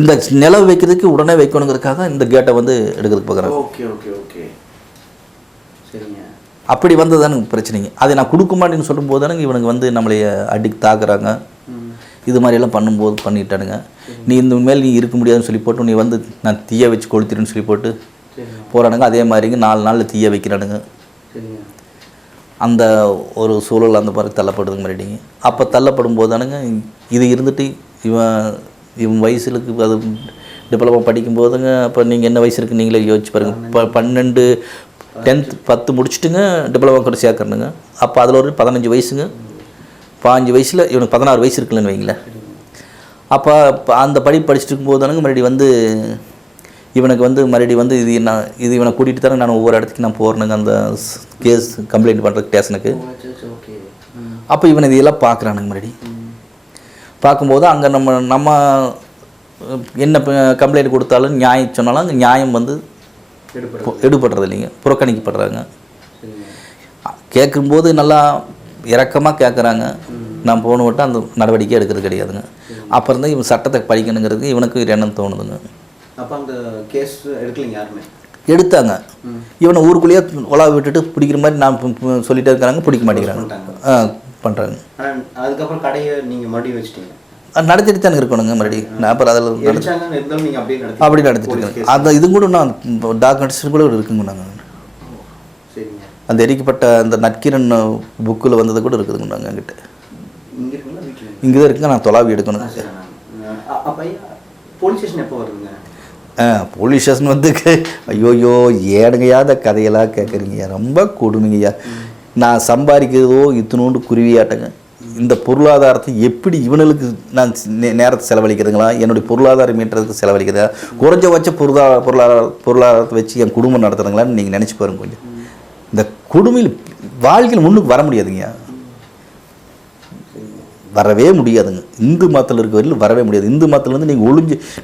இந்த நிலம் வைக்கிறதுக்கு உடனே வைக்கணுங்கிறதுக்காக இந்த கேட்டை வந்து எடுக்கிறதுக்கு பார்க்குறேன். ஓகே ஓகே ஓகே சரிங்க. அப்படி வந்தது தானுங்க பிரச்சனைங்க. அதை நான் கொடுக்க மாட்டேன்னு சொல்லும்போது தானுங்க இவனுக்கு வந்து நம்மளைய அடிக்கு தாக்குறாங்க. இது மாதிரியெல்லாம் பண்ணும்போது பண்ணிட்டானுங்க. நீ இந்த மேல் நீ இருக்க முடியாதுன்னு சொல்லி போட்டு நீ வந்து நான் தீயை வச்சு கொளுத்திடுன்னு சொல்லி போட்டு போகிறானுங்க. அதே மாதிரிங்க 4 நாளில் தீயை வைக்கிறானுங்க. அந்த ஒரு சூழல் அந்த மாதிரி தள்ளப்படுதுங்க மறுபடிங்க. அப்போ தள்ளப்படும் போது தானுங்க இது இருந்துட்டு இவன் வயசுக்கு அது டிப்ளமோ படிக்கும்போதுங்க. அப்போ நீங்கள் என்ன வயசு இருக்குது நீங்களே யோசிச்சு பாருங்கள். 12 10th 10 முடிச்சுட்டுங்க டிப்ளமோ கூட சேர்க்கணுங்க. அப்போ அதில் ஒரு 15 வயசுங்க. 15 வயசில் இவனுக்கு 16 வயசு இருக்குல்லன்னு வைங்களேன். அப்போ அந்த படிச்சுட்டு இருக்கும்போது தானுங்க மறுபடி வந்து இவனுக்கு வந்து மறுபடி வந்து இது இவனை கூட்டிகிட்டு தானே நான் ஒவ்வொரு இடத்துக்கு நான் போகிறேனுங்க அந்த கேஸ் கம்ப்ளைண்ட் பண்ணுற ஸ்டேஷனுக்கு. அப்போ இவனை இதெல்லாம் பார்க்குறானுங்க. மறுபடி பார்க்கும்போது அங்கே நம்ம என்ன கம்ப்ளைண்ட் கொடுத்தாலும் நியாயம் சொன்னாலும் அங்கே நியாயம் வந்து எடுபடுறது இல்லைங்க, புறக்கணிக்கப்படுறாங்க. கேட்கும்போது நல்லா இறக்கமாக கேட்குறாங்க. நான் போன விட்டு அந்த நடவடிக்கை எடுக்கிறது கிடையாதுங்க. அப்புறம் தான் இவன் சட்டத்தை படிக்கணுங்கிறது இவனுக்கு ஒரு எண்ணம் தோணுதுங்க. அப்போ அந்த கேஸ் எடுக்கலைங்க யாருமே. எடுத்தாங்க. இவனை ஊருக்குள்ளேயே உலா விட்டுட்டு பிடிக்கிற மாதிரி நான் சொல்லிட்டே இருக்கிறாங்க. பிடிக்க மாட்டேங்கிறாங்க. பண்ணுறாங்க. அதுக்கப்புறம் கடையை நீங்கள் மறுபடியும் வச்சுட்டீங்க. நடத்திட்டு தானே இருக்கணுங்க மறுபடியும். அப்புறம் அதில் அப்படி நடத்திட்டு இருக்கேன். அந்த இது கூட நான் டாக்குமெண்ட்ஸ் கூட இருக்குங்க. நாங்கள் அந்த எரிக்கப்பட்ட அந்த நக்கீரன் புக்கில் வந்தது கூட இருக்குதுங்க. நாங்கள் என்கிட்ட இங்கே தான் இருக்குங்க. நான் தொலாவி எடுக்கணும். போலீஸ் ஸ்டேஷன் வந்து ஐயோயோ ஏடுங்கய்யா அந்த கதையெல்லாம் கேட்குறீங்கய்யா, ரொம்ப கொடுமைங்கய்யா. நான் சம்பாதிக்கிறதோ இத்தினோண்டு குருவியாட்டங்க. இந்த பொருளாதாரத்தை எப்படி இவனுக்கு நான் நேரத்தை செலவழிக்கிறதுங்களா, என்னுடைய பொருளாதாரம் மீட்டுறதுக்கு செலவழிக்கிறதா, குறைஞ்சபட்ச பொருளாதாரத்தை வச்சு என் குடும்பம் நடத்துறதுங்களான்னு நீங்கள் நினச்சி பாருங்க. கொஞ்சம் இந்த கொடுமையில் வாழ்க்கையில் முன்னுக்கு வர முடியாதுங்க, வரவே முடியாதுங்க. இந்து மதத்தில் இருக்க வரையில் வரவே முடியாது. இந்து மதத்தில் வந்து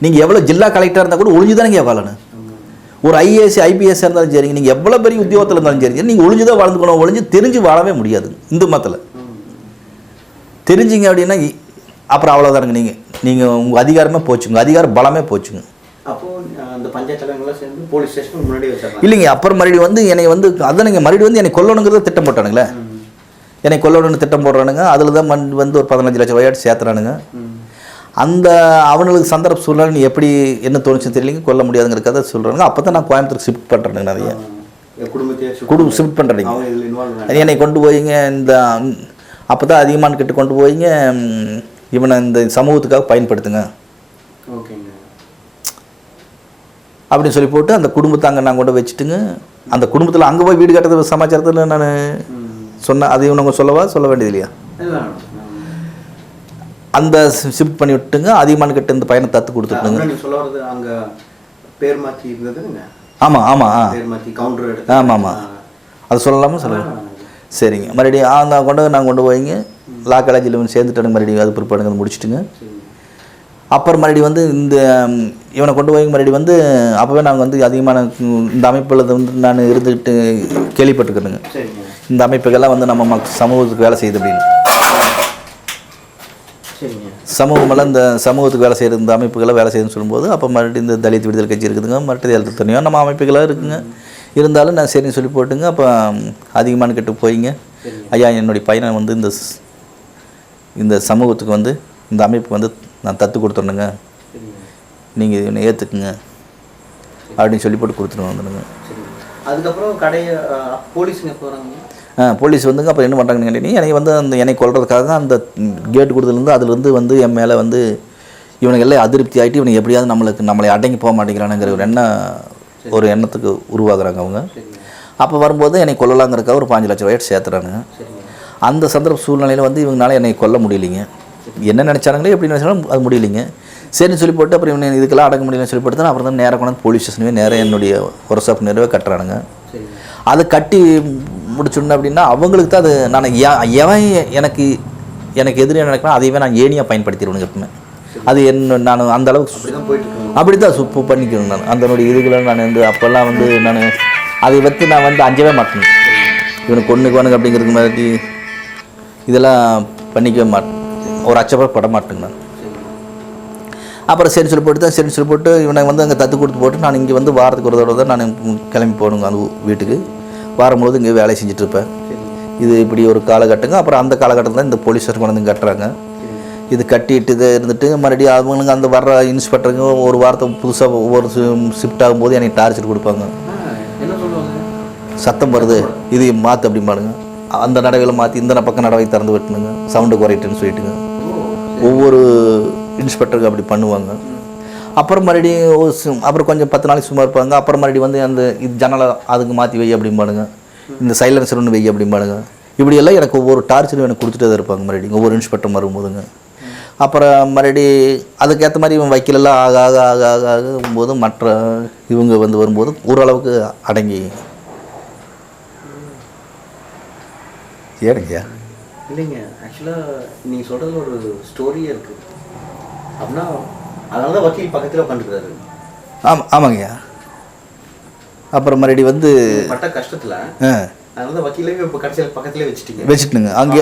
நீங்கள் எவ்வளோ ஜில்லா கலெக்டராக இருந்தால் கூட ஒழிஞ்சு தானே வாழணும். ஒரு ஐஏஎஸ் ஐபிஎஸ் இருந்தாலும் சரிங்க, நீங்கள் எவ்வளோ பெரிய உத்தியோகத்தில் இருந்தாலும் சரிங்க, நீங்கள் ஒழிஞ்சு தான் வாழ்ந்துக்கணும். ஒழிஞ்சு தெரிஞ்சு வாழவே முடியாது இந்து மதத்தில். தெரிஞ்சிங்க அப்படின்னா அப்புறம் அவ்வளோதானுங்க. நீங்கள் உங்கள் அதிகாரமே போச்சுங்க, அதிகார பலமே போச்சுங்க. இல்லைங்க. அப்புறம் மறுபடியும் வந்து என்னை வந்து அதான் நீங்கள் மறுபடியும் வந்து என்னை கொல்லணுங்கிறத திட்டம் போட்டானுங்களே. என்னை கொல்லணுன்னு திட்டம் போடுறானுங்க. அதில் தான் வந்து ஒரு 15 லட்சம் ரூபாயாட்டு சேர்த்துறானுங்க. அந்த அவனுக்கு சந்தர்ப்ப சூழ்நிலை நீ எப்படி என்ன தோணுச்சுன்னு தெரியலைங்க, கொல்ல முடியாதுங்கிறத சொல்கிறாங்க. அப்போ தான் நான் கோயம்புத்தூருக்கு ஷிஃப்ட் பண்ணுறேங்க. நிறைய குடும்பம் ஷிஃப்ட் பண்ணுறீங்க. என்னை கொண்டு போயிங்க இந்த அப்போ தான் அதிகமான கிட்ட கொண்டு போயிங்க இவனை இந்த சமூகத்துக்காக பயன்படுத்துங்க அப்படின்னு சொல்லி போட்டு அந்த குடும்பத்தை அங்கே நான் கொண்டு வச்சுட்டுங்க. அந்த குடும்பத்தில் அங்கே போய் வீடு கட்டுறது சமாச்சாரத்தில் நான் சொன்னேன். அது இவனுங்க சொல்ல வேண்டியது இல்லையா. அந்த ஷிஃப்ட் பண்ணி விட்டுங்க. அதிகமான கிட்ட இந்த பையனை தத்து கொடுத்துட்டுங்க. ஆமாம் ஆமாம் ஆமாம் ஆமாம் அது சொல்லலாமா சொல்லுங்கள். சரிங்க. மறுபடியும் நான் கொண்டு போயிங்க லா காலேஜில் சேர்ந்துட்டானுங்க. மறுபடியும் அது பிற்பாடுங்க முடிச்சுட்டுங்க. அப்புறம் மறுபடியும் வந்து இந்த இவனை கொண்டு போய் மறுபடியும் வந்து அப்போவே நாங்கள் வந்து அதிகமான இந்த அமைப்பில் வந்து நான் இருந்துக்கிட்டு கேள்விப்பட்டுக்கிறேங்க. இந்த அமைப்புகள்லாம் வந்து நம்ம சமூகத்துக்கு வேலை செய்யுது அப்படின்னு. சமூகமெல்லாம் இந்த சமூகத்துக்கு வேலை செய்கிறது இந்த அமைப்புகளாக வேலை செய்யுதுன்னு சொல்லும்போது அப்போ மறுபடியும் இந்த தலித் விடுதலை கட்சி இருக்குதுங்க, மறுபடியும் எழுத்துத்தனையோ நம்ம அமைப்புகளாக இருக்குங்க. இருந்தாலும் நான் சரின்னு சொல்லி போட்டுங்க. அப்போ அதிகமான கிட்ட போயிங்க, ஐயா என்னுடைய பையனை வந்து இந்த சமூகத்துக்கு வந்து இந்த அமைப்புக்கு வந்து நான் தத்து கொடுத்துடணுங்க, நீங்கள் என்னை ஏற்றுக்குங்க அப்படின்னு சொல்லி போட்டு கொடுத்துட்டு வந்துடுங்க. அதுக்கப்புறம் கடையை போலீஸுங்க போகிறாங்க. போலீஸ் வந்துங்க. அப்புறம் என்ன பண்ணுறாங்கன்னு கேட்டீங்கன்னா என்னை வந்து அந்த என்னை கொல்றதுக்காக அந்த கேட்டு கொடுத்துலேருந்து அதுலேருந்து வந்து என் மேலே வந்து இவனுக்கு எல்லாம் அதிருப்தி ஆகிட்டு இவனை எப்படியாவது நம்மளை அடங்கி போக மாட்டேங்கிறானுங்கிற ஒரு எண்ணத்துக்கு உருவாக்குறாங்க அவங்க. அப்போ வரும்போது என்னை கொல்லலாங்கிறதுக்காக ஒரு 5 லட்சம் ரூபாய்ட்டு சேர்த்துறானுங்க. அந்த சந்தர்ப்ப சூழ்நிலையில் வந்து இவங்களால என்னை கொல்ல முடியலைங்க. என்ன நினச்சானுங்களே எப்படி நினச்சாலும் அது முடியலைங்க. சரின்னு சொல்லி போட்டு அப்புறம் இவனை இதுக்கெல்லாம் அடக்க முடியலன்னு சொல்லி போட்டு தான் அப்புறம் தான் நேராக கொண்டாந்து போலீஸ் ஸ்டேஷனவே நேராக என்னுடைய ஒரு ஷாப் நிறைவே கட்டுறானுங்க. அதை கட்டி முடிச்சுடணும் அப்படின்னா அவங்களுக்கு தான் அது நான் எவன் எனக்கு எதிரே நினைக்கிறேன் அதையவே நான் ஏனியாக பயன்படுத்திடுவேன் எப்பவுமே. அது நான் அந்த அளவுக்கு அப்படி தான் சுப்பு பண்ணிக்கணும். நான் அதனுடைய இதுகளை நான் வந்து அப்போல்லாம் வந்து நான் அதை பற்றி நான் வந்து அஞ்சவே மாட்டேன். இவனுக்கு கொண்டுக்குவானுங்க அப்படிங்கிறது மாதிரி இதெல்லாம் பண்ணிக்கவே மாட்டேன். ஒரு அச்சப்பட மாட்டேங்க நான். அப்புறம் சரின்னு சொல்லி போட்டு தான் சரின்னு சொல்லி போட்டு இவனை வந்து அங்கே தத்து கொடுத்து போட்டு நான் இங்கே வந்து வாரத்துக்கு ஒரு தடவை தான் நான் கிளம்பி போகணுங்க அந்த வீட்டுக்கு. வரும்போது இங்கே வேலை செஞ்சுட்ருப்பேன். இது இப்படி ஒரு காலகட்டங்க. அப்புறம் அந்த காலகட்டத்தில் தான் இந்த போலீஸ் ஸ்டேஷன் கொண்டு வந்து கட்டுறாங்க. இது கட்டிட்டு இதை இருந்துட்டு மறுபடியும் அவங்களுக்கு அந்த வர்ற இன்ஸ்பெக்டருங்க ஒரு வாரத்தை புதுசாக ஒவ்வொரு ஷிஃப்ட் ஆகும்போது எனக்கு டார்ச்சர் கொடுப்பாங்க. என்ன சொல்லுவாங்க? சத்தம் வருது, இது மாற்று அப்படிம்பானுங்க. அந்த நடவையில் மாற்றி இந்த பக்கம் நடவை திறந்து விட்டுனுங்க, சவுண்டு குறைட்டுன்னு சொல்லிட்டுங்க. ஒவ்வொரு இன்ஸ்பெக்டருக்கு அப்படி பண்ணுவாங்க. அப்புறம் மறுபடியும் அப்புறம் கொஞ்சம் 10 நாளைக்கு சும்மா இருப்பாங்க. அப்புறம் மறுபடியும் வந்து அந்த இது ஜன்னலை அதுக்கு மாற்றி வை அப்படிம்பானுங்க, இந்த சைலன்சர் ஒன்று வை அப்படிம்பானுங்க. இப்படியெல்லாம் எனக்கு ஒவ்வொரு டார்ச்சரும் எனக்கு கொடுத்துட்டே தான் இருப்பாங்க மறுபடியும் ஒவ்வொரு இன்ஸ்பெக்டர் வரும்போதுங்க. அப்புறம் மறுபடி அதுக்கேற்ற மாதிரி இவன் வக்கீலெல்லாம் ஆக ஆக ஆக ஆக ஆகும்போது மற்ற இவங்க வந்து வரும்போது ஓரளவுக்கு அடங்கி ஏடுங்கய்யா. இல்லைங்க, ஆக்சுவலாக நீங்கள் சொல்கிறதுல ஒரு ஸ்டோரியே இருக்குது. அப்படின்னா அதனால தான் வக்கீல் பக்கத்தில் உட்காந்துருக்காரு. ஆமாங்கய்யா. அப்புறம் மறுபடி வந்து பட்ட கஷ்டத்தில் அதனால தான் வக்கீலே இப்போ கடைசியில் பக்கத்துலேயே வச்சுட்டுங்க. அங்கே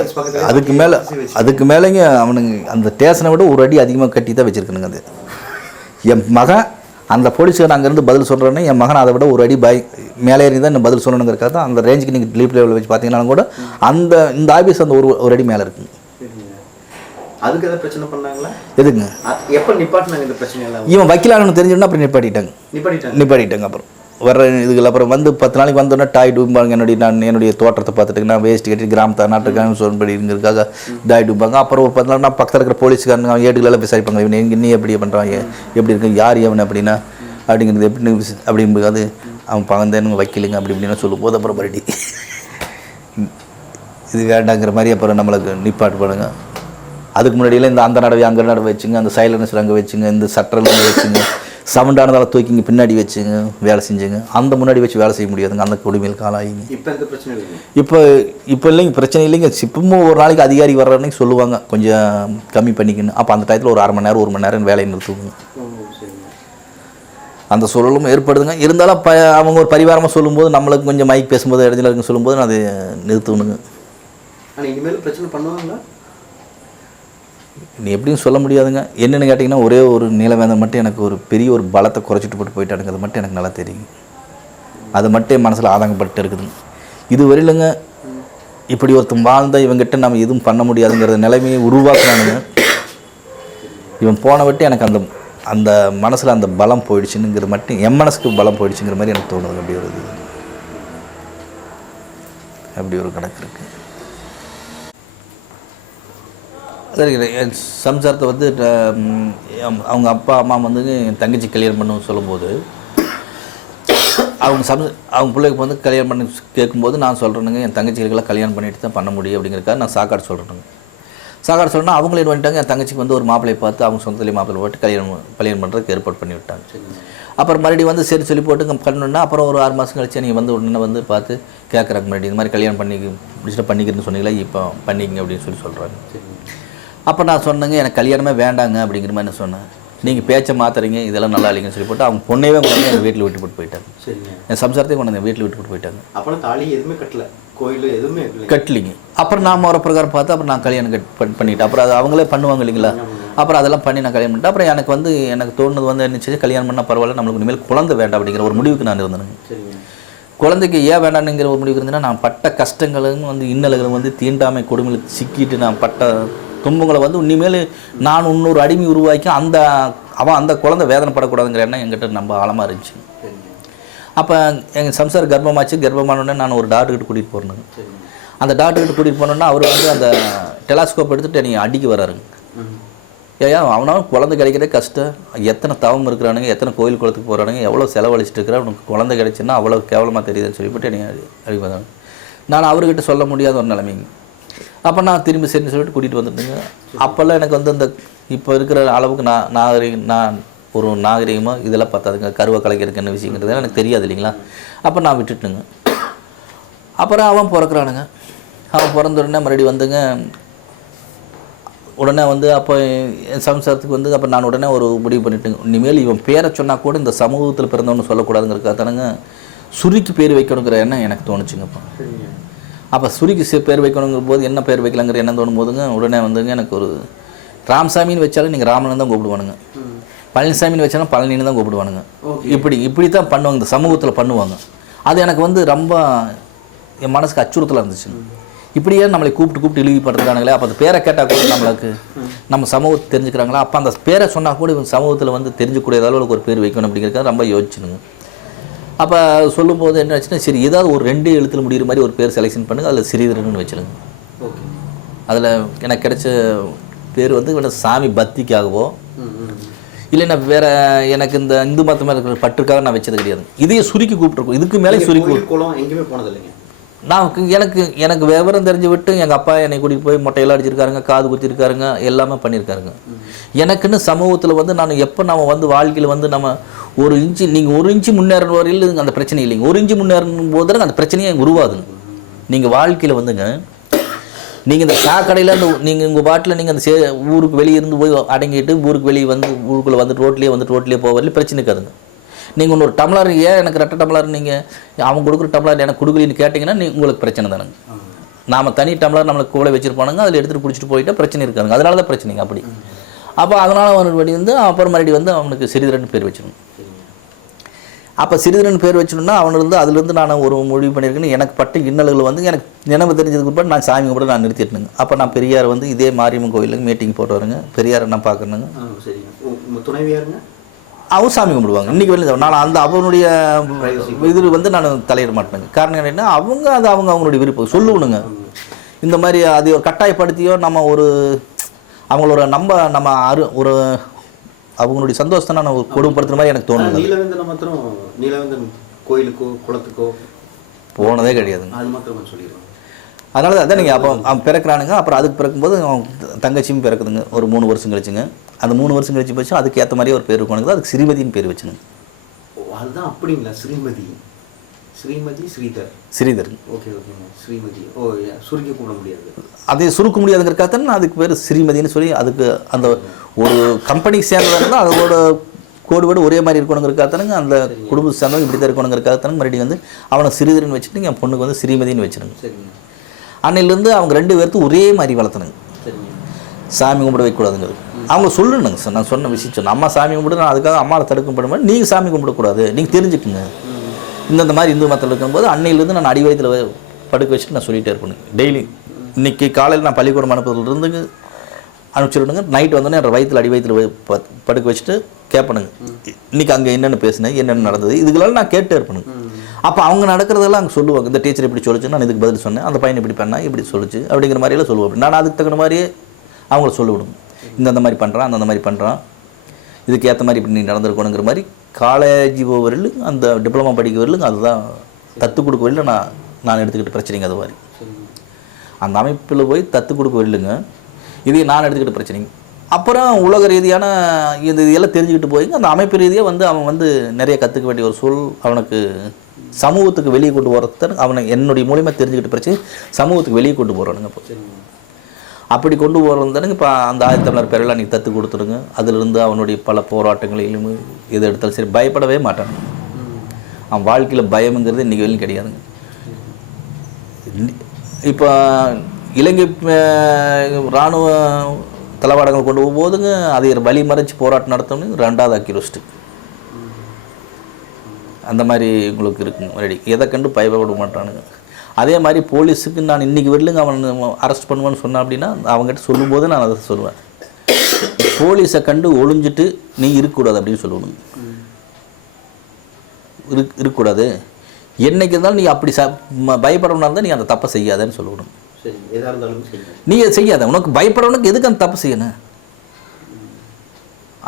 அதுக்கு மேலேங்க அவனுங்க அந்த ஸ்டேஷனை விட ஒரு அடி அதிகமாக கட்டி தான் வச்சுருக்கணுங்க. அது என் மகன் அந்த போலீஸுக்கு அங்கேருந்து பதில் சொல்கிறேன்னா என் மகன் அதை விட ஒரு அடி மேலே ஏறி தான் நான் பதில் சொல்லணுங்கிறக்காக தான் அந்த ரேஞ்சுக்கு நீங்கள் டீப் லெவலில் வச்சு பார்த்தீங்கன்னாலும் கூட இந்த ஆஃபீஸ் அந்த ஒரு அடி மேலே இருக்குங்க. அதுக்கு எதாவது பிரச்சனை பண்ணாங்களா? எதுங்க? எப்போ நிப்பாட்டினாங்க இந்த பிரச்சனையெல்லாம்? இவன் வக்கீலானு தெரிஞ்சுன்னா அப்புறம் நிப்பாட்டிட்டாங்க. அப்புறம் வர்ற இதுகள் அப்புறம் வந்து 10 நாளைக்கு வந்தோடனே டாய் டூம்பாங்க. என்னுடைய தோட்டத்தை பார்த்துட்டு நான் வேஸ்ட் கட்டி கிராமத்தை நாட்டுக்காக சொல்லிங்கிறதுக்காக டாய் டூம்பாங்க. அப்புறம் ஒரு 10 நாள் பக்கத்தில் இருக்கிற போலீஸ்காரங்க ஏடுகளெல்லாம் விசாரிப்பாங்க. இவன் இன்னும் எப்படி பண்ணுறான், எப்படி இருக்கு, யார் எவன் அப்படின்னா அப்படிங்கிறது எப்படி அப்படிங்கிறது அவன் பகந்தேனுங்க வக்கீலுங்க அப்படி இப்படின்னு சொல்லும் போது அப்புறம் மறுபடி இது வேண்டாங்கிற மாதிரி அப்புறம் நம்மளுக்கு நிப்பாட்டு பண்ணுங்க. அதுக்கு முன்னாடியில் இந்த அந்த நடவை அங்கே நடவை வச்சுங்க, அந்த சைலன்ஸில் அங்கே வச்சுங்க, இந்த சட்டரில் வச்சுங்க, சவுண்டானதால் தூக்கிங்க பின்னாடி வச்சுங்க வேலை செஞ்சுங்க. அந்த முன்னாடி வச்சு வேலை செய்ய முடியாதுங்க, அந்த கொடுமையில் காலாகிங்க. இப்போ எந்த பிரச்சனை இல்லைங்க. இப்போ இல்லைங்க, பிரச்சனை இல்லைங்க. இப்பவும் ஒரு நாளைக்கு அதிகாரி வர்றன்னு சொல்லுவாங்க கொஞ்சம் கம்மி பண்ணிக்கணும். அப்போ அந்த டயத்தில் ஒரு 1/2 மணி நேரம் 1 மணி நேரம் வேலையை நிறுத்துவாங்க. அந்த சூழலும் ஏற்படுதுங்க. இருந்தாலும் அவங்க ஒரு பரிவாரமாக சொல்லும்போது நம்மளுக்கு கொஞ்சம் மைக் பேசும்போது இடத்துல இருக்குன்னு சொல்லும்போது நான் அதை நிறுத்தணுங்க. ஆனால் இனிமேல் பிரச்சனை பண்ணுவாங்களா? நீ எப்படியும் சொல்ல முடியாதுங்க. என்னென்னு கேட்டிங்கன்னா ஒரே ஒரு நீலவேந்தன் மட்டும் எனக்கு ஒரு பெரிய ஒரு பலத்தை குறைச்சிட்டு போட்டு போயிட்டானுங்க. அது மட்டும் எனக்கு நல்லா தெரியும். அது மட்டும் என் மனசில் ஆதங்கப்பட்டு இருக்குதுங்க. இது வரையிலுங்க இப்படி ஒருத்தன் வாழ்ந்தால் இவங்ககிட்ட நம்ம எதுவும் பண்ண முடியாதுங்கிற நிலைமையை உருவாக்குறானுங்க. இவன் போன விட்டு எனக்கு அந்த மனசில் அந்த பலம் போயிடுச்சுங்கிற மட்டும் என் மனசுக்கு பலம் போயிடுச்சுங்கிற மாதிரி எனக்கு தோணுது. அப்படி ஒரு கணக்கு இருக்குது. சரி, சம்சாரத்தை வந்து அவங்க அப்பா அம்மா வந்து என் தங்கச்சி கல்யாணம் பண்ண சொல்லும்போது அவங்க பிள்ளைக்கு வந்து கல்யாணம் பண்ணி கேட்கும்போது நான் சொல்கிறேனுங்க என் தங்கச்சிகளுக்கெல்லாம் கல்யாணம் பண்ணிட்டு தான் பண்ண முடியும் அப்படிங்கிறக்காக நான் சாக்காடு சொல்கிறேனுங்க. சாக்காடு சொல்லணும்னா அவங்களே வந்துட்டாங்க. என் தங்கச்சிக்கு வந்து ஒரு மாப்பிள்ளையை பார்த்து அவங்க சொந்தத்துலேயே மாப்பிள்ளை போட்டு கல்யாணம் பண்ணுறதுக்கு ஏற்பாடு பண்ணி விட்டாங்க. அப்புறம் மறுபடியும் வந்து சரி சொல்லி போட்டு பண்ணணுன்னா அப்புறம் ஒரு 6 மாதம் கழிச்சு நீங்கள் வந்து உடனே வந்து பார்த்து கேட்குறாங்க மறுபடியும் இந்த மாதிரி கல்யாணம் முடிச்சுட்டு பண்ணிக்கிறேன்னு சொன்னீங்களா, இப்போ பண்ணிக்கங்க அப்படின்னு சொல்கிறாங்க. அப்போ நான் சொன்னேங்க எனக்கு கல்யாணமே வேண்டாங்க அப்படிங்கிற மாதிரி நான் சொன்னேன். நீங்கள் பேச்சை மாற்றுறீங்க, இதெல்லாம் நல்லா இல்லைங்கன்னு சொல்லி போட்டு அவங்க பொண்ணையே கொண்டு எங்கள் வீட்டில் விட்டு போட்டு போயிட்டாங்க. சரிங்க, என் சம்சாரத்தையும் கொண்டு வீட்டில் விட்டு போட்டு போயிட்டாங்க. அப்புறம் தாலி எதுவுமே கட்டல, கோயில் எதுவுமே கட்டலிங்க. அப்புறம் நான் முறை பிரகாரம் பார்த்து அப்புறம் நான் கல்யாணம் பண்ணிட்டேன். அப்புறம் அது அவங்களே பண்ணுவாங்க இல்லைங்களா. அப்புறம் அதெல்லாம் பண்ணி நான் கல்யாணம் பண்ணிட்டேன். அப்புறம் எனக்கு தோணுது வந்து என்ன கல்யாணம் பண்ணால் பரவாயில்ல, நம்மளுக்கு இனிமேல் குழந்தை வேண்டாம் அப்படிங்கிற ஒரு முடிவுக்கு நான் இருந்தேனுங்க. குழந்தைக்கு ஏன் வேண்டாம்ங்கிற ஒரு முடிவுக்கு இருந்தேன்னா நான் பட்ட கஷ்டங்களும் வந்து இன்னல்களும் வந்து தீண்டாமை கொடுமையில் சிக்கிட்டு நான் பட்ட துன்பங்களை வந்து இனிமேல் நான் இன்னொரு அடிமை உருவாக்கி அந்த குழந்தை வேதனைப்படக்கூடாதுங்கிற எண்ணம் என்கிட்ட ரொம்ப ஆழமாக இருந்துச்சு. அப்போ எங்கள் சம்சாரம் கர்ப்பமானோடனே நான் ஒரு டாக்டர்கிட்ட கூட்டிகிட்டு போகிறேங்க. அந்த டாக்டர்கிட்ட கூட்டிகிட்டு போனோன்னா அவர் வந்து அந்த டெலாஸ்கோப் எடுத்துகிட்டு என்னை அடிக்க வராருங்க. ஏன் அவனாலும் குழந்தை கிடைக்கிறதே கஷ்டம், எத்தனை தவம் இருக்கிறானுங்க, எத்தனை கோயில் குளத்துக்கு போகிறானுங்க, எவ்வளோ செலவழிச்சிட்டு இருக்கிறா, உனக்கு குழந்தை கிடைச்சுன்னா அவ்வளோ கேவலமாக தெரியுதுன்னு சொல்லிவிட்டு என்னை அடிப்பாங்க. நான் அவர்கிட்ட சொல்ல முடியாத ஒரு நிலைமைங்க. அப்போ நான் திரும்பி சரின்னு சொல்லிட்டு கூட்டிகிட்டு வந்துட்டுங்க. அப்போல்லாம் எனக்கு வந்து இந்த இப்போ இருக்கிற அளவுக்கு நான் ஒரு நாகரிகமாக இதெல்லாம் பார்த்தாதுங்க, கருவை கலைக்கிறதுக்கு என்ன விஷயங்கிறது எனக்கு தெரியாது இல்லைங்களா. அப்போ நான் விட்டுட்டுங்க. அப்புறம் அவன் பிறக்கிறானுங்க. அவன் பிறந்த உடனே மறுபடியும் வந்துங்க உடனே வந்து அப்போ என் சம்சாரத்துக்கு வந்து அப்போ நான் உடனே ஒரு முடிவு பண்ணிட்டேங்க. இனிமேல் இவன் பேரை சொன்னால் கூட இந்த சமூகத்தில் பிறந்தவன்னு சொல்லக்கூடாதுங்கிறக்காக தானுங்க சுருக்கி பேர் வைக்கணுங்கிற எண்ணம் எனக்கு தோணுச்சுங்கப்பா. அப்போ சுருக்கி பேர் வைக்கணுங்கிற போது என்ன பேர் வைக்கலாங்கிற எண்ணம் தோணும் போதுங்க உடனே வந்துங்க எனக்கு ஒரு ராமசாமின்னு வச்சாலும் நீங்கள் ராமன் தான் கூப்பிடுவானுங்க, பழனிசாமின்னு வச்சாலும் பழனின்னு தான் கூப்பிடுவானுங்க. இப்படி தான் பண்ணுவாங்க, இந்த சமூகத்தில் பண்ணுவாங்க. அது எனக்கு வந்து ரொம்ப என் மனசுக்கு அச்சுறுத்தலாக இருந்துச்சு. இப்படியே நம்மளை கூப்பிட்டு இழிவுபடுறாங்களே, அப்போ அந்த பேரை கேட்டால் கூட நம்மளுக்கு நம்ம சமூகத்தை தெரிஞ்சுக்கிறாங்களா, அப்போ அந்த பேரை சொன்னால் கூட இவங்க சமூகத்தில் வந்து தெரிஞ்சுக்கூடிய அளவுக்கு ஒரு பேர் வைக்கணும் அப்படிங்கிறதுக்காக ரொம்ப யோசிச்சுனுங்க. அப்போ சொல்லும்போது என்ன ஆச்சுன்னா, சரி ஏதாவது ஒரு 2 எழுத்தில் முடிகிற மாதிரி ஒரு பேர் செலெக்ஷன் பண்ணுங்க, அதில் ஸ்ரீதரன் வச்சுருங்க. அதில் எனக்கு கிடைச்ச பேர் வந்து சாமி பக்திக்காகவோ இல்லைன்னா வேறு எனக்கு இந்த இந்து மதமாக இருக்கிற பற்றுக்காக நான் வச்சது கிடையாது. இதையே சுருக்கி கூப்பிட்டுருக்கோம், இதுக்கு மேலே சுருக்கி எங்கேயுமே போனது இல்லைங்க. நான் எனக்கு விவரம் தெரிஞ்சு விட்டு எங்கள் அப்பா என்னை கூட்டிகிட்டு போய் மொட்டையெல்லாம் அடிச்சிருக்காருங்க, காது குத்திருக்காருங்க, எல்லாமே பண்ணியிருக்காருங்க. எனக்குன்னு சமூகத்தில் வந்து நான் எப்போ நம்ம வந்து வாழ்க்கையில் வந்து நம்ம நீங்கள் 1 இன்ச்சு முன்னேற வரையில் அந்த பிரச்சனை இல்லைங்க. 1 இன்ச்சு முன்னேறும் போது அந்த பிரச்சனையே உருவாதுங்க. நீங்கள் வாழ்க்கையில் வந்துங்க, நீங்கள் இந்த சாக்கடையில் அந்த நீங்கள் உங்கள் பாட்டில் நீங்கள் அந்த ஊருக்கு வெளியே இருந்து போய் அடங்கிட்டு ஊருக்கு வெளியே வந்து ஊருக்குள்ளே வந்து ரோட்லேயே போக பிரச்சனை இருக்காதுங்க. நீங்கள் இன்னொரு டம்ளர் ஏன் எனக்கு 2 டம்ளர் நீங்கள் அவங்க கொடுக்குற டம்ளர் எனக்கு கொடுக்கலின்னு கேட்டிங்கன்னா உங்களுக்கு பிரச்சனை தானுங்க. நாம் தனி டம்ளர் நம்மளுக்கு கூட வச்சுருப்பானுங்க, அதில் எடுத்துகிட்டு பிடிச்சிட்டு போயிட்டா பிரச்சனை இருக்காதுங்க. அதனால தான் பிரச்சனைங்க அப்படி. அப்போ அதனால் அவனுடைய வந்து அப்புறம் மறுபடி வந்து அவனுக்கு ஸ்ரீதரன் பேர் வச்சிடணும். அப்போ ஸ்ரீதரன் பேர் வச்சணுன்னா அவனிருந்து அதுலேருந்து நான் ஒரு முடிவு பண்ணியிருக்கேன்னு எனக்கு பட்ட இன்னல்கள் வந்து எனக்கு நினைவு தெரிஞ்சதுக்கு அப்புறம் நான் சாமி கூட நான் நிறுத்திட்டுனுங்க. அப்போ நான் பெரியார் வந்து இதே மாரியம்மன் கோயிலுக்கு மீட்டிங் போட்டு வரேங்க, பெரியாரை நான் பார்க்கணுங்க. துணைவியாருங்க அவங்க சாமி கும்பிடுவாங்க. இன்றைக்கி வெளியே நான் அந்த அவனுடைய இது வந்து நான் தலையிட மாட்டேங்க. காரணம் என்னென்னா அவங்களுடைய விருப்பம் சொல்லுவணுங்க. இந்த மாதிரி அது ஒரு கட்டாயப்படுத்தியோ நம்ம அவங்களோட நம்ம ஒரு அவங்களுடைய சந்தோஷத்தை நான் கொடுமைப்படுத்துற மாதிரி எனக்கு தோணுது. நீலவேந்தன் கோயிலுக்கோ குளத்துக்கோ போனதே கிடையாதுங்க. அது மாத்திரம் சொல்லிடுவோம். அதனால தான் நீங்கள் அப்போ அவன் பிறக்கிறானுங்க. அப்புறம் அதுக்கு பிறக்கும்போது அவன் தங்கச்சியும் பிறக்குதுங்க ஒரு 3 வருஷம் கழிச்சுங்க. அந்த 3 வருஷம் கழிச்சு போச்சு, அதுக்கு ஏற்ற மாதிரியே ஒரு பேர் இருக்கணுங்க. அதுக்கு ஸ்ரீமதின்னு பேர் வச்சுங்க. அதுதான் அப்படிங்களா? ஸ்ரீமதி ஸ்ரீதர். ஓகே ஓகேங்க. ஸ்ரீமதி சுருக்கி கூட முடியாது, அதை சுருக்க முடியாதுங்கிறக்காக அதுக்கு பேர் ஸ்ரீமதின்னு சொல்லி அதுக்கு அந்த ஒரு கம்பெனிக்கு சேர்ந்ததுன்னா அதோட கோடு ஒரே மாதிரி இருக்கணுங்கிறக்காகத்தானுங்க, அந்த குடும்பத்தை சேர்ந்தவங்க இப்படி தான் இருக்கணுங்கிறக்காகத்தானுங்க மறுபடியும் வந்து அவனை ஸ்ரீதரன் வச்சுட்டு என் பொண்ணுக்கு வந்து ஸ்ரீமதின்னு வச்சுருங்க. அன்னையிலேருந்து அவங்க 2 பேர்த்தும் ஒரே மாதிரி வளர்த்தணுங்க. சாமி கும்பிட வைக்கக்கூடாதுங்கிறது அவங்க சொல்லணுங்க. சார் நான் சொன்ன விஷயம் சொன்னேன், அம்மா சாமி கும்பிடு, நான் அதுக்காக அம்மாவை தடுக்கும் பண்ணும்போது நீங்கள் சாமி கும்பிடக்கூடாது, நீங்கள் தெரிஞ்சுக்குங்க. இந்த மாதிரி இந்து மதத்தில் இருக்கும்போது அன்னையிலேருந்து நான் அடிவயத்தில் படுக்க வச்சுட்டு நான் சொல்லிகிட்டே இருப்பேன். டெய்லி இன்றைக்கி காலையில் நான் பள்ளிக்கூடம் அனுப்புறதுலேருந்து அனுப்பிச்சுடுங்க, நைட்டு வந்தோடனே என் வயிற்றில் அடிவயத்தில் படுக்க வச்சுட்டு கேட்பணுங்க, இன்றைக்கி அங்கே என்னென்ன பேசினேன், என்னென்ன நடந்தது, இதுக்கெல்லாம் நான் கேட்டே இருப்பேனுங்க. அப்போ அவங்க நடக்கிறதெல்லாம் அங்கே சொல்லுவாங்க. இந்த டீச்சர் இப்படி சொல்லிச்சு, நான் இதுக்கு பதில் சொன்னேன், அந்த பையன் இப்படி பண்ணா இப்படி சொல்லிச்சு அப்படிங்கிற மாதிரியெல்லாம் சொல்லுவேன். நான் அதுக்கு தகுந்த மாதிரியே அவங்கள சொல்லிவிடுங்க. இந்த மாதிரி பண்ணுறான், அந்த மாதிரி பண்ணுறான், இதுக்கு ஏற்ற மாதிரி இப்படி நீ நடந்திருக்கணுங்கிற மாதிரி காலேஜ் வரலும் அந்த டிப்ளமா படிக்க வரலும் அதுதான் தத்து கொடுக்க வரலும் நான் எடுத்துக்கிட்ட பிரச்சனைங்க. அது மாதிரி அந்த அமைப்பில் போய் தத்து கொடுக்க வரலுங்க, இதையும் நான் எடுத்துக்கிட்ட பிரச்சனைங்க. அப்புறம் உலக ரீதியான இதெல்லாம் தெரிஞ்சுக்கிட்டு போயிங்க அந்த அமைப்பு ரீதியாக வந்து அவன் வந்து நிறைய கற்றுக்க வேண்டிய ஒரு சூழல் அவனுக்கு சமூகத்துக்கு வெளியே கொண்டு போகிறத அவனை என்னுடைய மூலிமா தெரிஞ்சுக்கிட்ட பிரச்சனை சமூகத்துக்கு வெளியே கொண்டு போகிறானுங்க. இப்போ அப்படி கொண்டு போகிறதானுங்க. இப்போ அந்த ஆதித்தமிழர் பேரெல்லாம் நீங்கள் தத்து கொடுத்துருங்க. அதிலிருந்து அவனுடைய பல போராட்டங்களிலும் எது எடுத்தாலும் சரி பயப்படவே மாட்டான். அவன் வாழ்க்கையில் பயம்ங்கிறது இன்றைக்கி வெளியும் கிடையாதுங்க. இப்போ இலங்கை இராணுவ தளவாடங்கள் கொண்டு போகும்போதுங்க அதை வழி மறைச்சி போராட்டம் நடத்தணும்னு 2வது அக்யூஸ்ட்டு அந்த மாதிரி உங்களுக்கு இருக்குங்க. ரெடி எதை கண்டு பயப்பட மாட்டானுங்க. அதே மாதிரி போலீஸுக்கு நான் இன்றைக்கி வரலுங்க அவன் அரெஸ்ட் பண்ணுவேன்னு சொன்னான் அப்படின்னா அவங்ககிட்ட சொல்லும்போது நான் அதை சொல்லுவேன், போலீஸை கண்டு ஒளிஞ்சிட்டு நீ இருக்கக்கூடாது அப்படின்னு சொல்லணும். இருக்கக்கூடாது, என்னைக்கு இருந்தாலும் நீ அப்படி பயப்படணும்னா இருந்தால் நீ அந்த தப்பை செய்யாதன்னு சொல்லணும். நீ அதை செய்யாத, உனக்கு பயப்படவனுக்கு எதுக்கு அந்த தப்பு செய்யணும்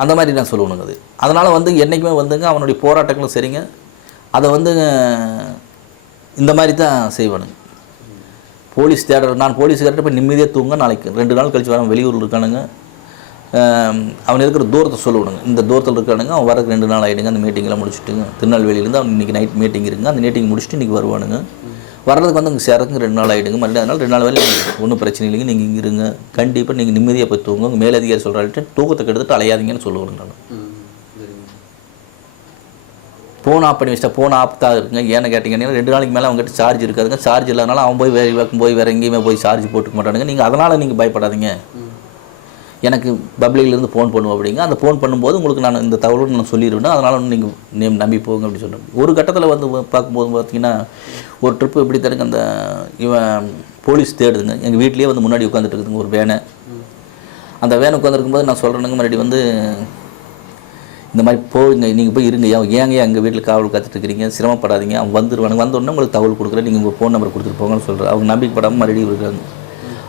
அந்த மாதிரி நான் சொல்லணுங்க. அது அதனால் வந்து என்றைக்குமே வந்துங்க அவனுடைய போராட்டங்களும் சரிங்க, அதை வந்து இந்த மாதிரி தான் செய்வானுங்க. போலீஸ் நான் போலீஸுக்கார்ட்ட போய் நிம்மதியாக தூங்க, நாளைக்கு 2 நாள் கழிச்சு வரேன் வெளியூரில் இருக்கானுங்க, அவன் இருக்கிற தூரத்தை சொல்லுவானுங்க, இந்த தூரத்தில் இருக்கானுங்க, அவன் வரக்கு 2 நாள் ஆகிடுங்க, அந்த மீட்டிங்கெல்லாம் முடிச்சுட்டுங்க. திருநெல்வேலியிலேருந்து அவன் இன்றைக்கி நைட் மீட்டிங் இருக்குங்க, அந்த மீட்டிங் முடிச்சுட்டு இன்றைக்கி வருவானுங்க. வர்றதுக்கு வந்து அங்கே சேரதுக்கு 2 நாள் ஆகிடுங்க. மறுபடியும் அதனால் 2 நாள் வேலை ஒன்றும் பிரச்சனை இல்லைங்க, நீங்கள் இங்கே இருங்க, கண்டிப்பாக நீங்கள் நிம்மதியாக போய் தூங்க, உங்கள் மேலதிகாரி சொல்கிறாள்கிட்ட தூக்கத்தை கெடுத்துட்டு அலையாதீங்கன்னு சொல்லுவாங்க. நான் ஃபோன் ஆஃப் பண்ணி வச்சிட்டா ஃபோன் ஆஃப் தான் இருக்குங்க. ஏன்னு கேட்டிங்கன்னா 2 நாளைக்கு மேலே அவங்ககிட்ட சார்ஜ் இருக்காதுங்க. சார்ஜ் இல்லாதனால அவன் போய் வேறு எங்கேயுமே போய் சார்ஜ் போட்டுக்க மாட்டானுங்க. நீங்கள் அதனால் நீங்கள் பயப்படாதீங்க, எனக்கு பப்ளிக்லேருந்து ஃபோன் பண்ணுவோம் அப்படிங்க. அந்த ஃபோன் பண்ணும்போது உங்களுக்கு நான் இந்த தகவலும் நான் சொல்லிடுவேன், அதனால் நீங்கள் நம்பி போங்க அப்படின்னு சொல்கிறேன். ஒரு கட்டத்தில் வந்து பார்க்கும்போது பார்த்தீங்கன்னா ஒரு ட்ரிப்பு எப்படி தருங்க, அந்த இவன் போலீஸ் தேடுதுங்க. எங்கள் வீட்லேயே வந்து முன்னாடி உட்காந்துட்டு இருக்குதுங்க ஒரு வேனை. அந்த வேனை உட்காந்துருக்கும்போது நான் சொல்கிறேனுங்க, மறுபடியும் வந்து இந்த மாதிரி போங்க, நீங்கள் போய் இருங்க, ஏங்க எங்கள் வீட்டில் காவல் காத்துட்ருக்கிறீங்க, சிரமப்படாதீங்க, அவங்க வந்துடுவாங்க, வந்தோடனே உங்களுக்கு தகவல் கொடுக்குறேன், நீங்கள் உங்கள் ஃபோன் நம்பர் கொடுத்துட்டு போங்கன்னு சொல்கிறேன். அவங்க நம்பிக்கைப்படாமல் மறுபடியும் இருக்காங்க.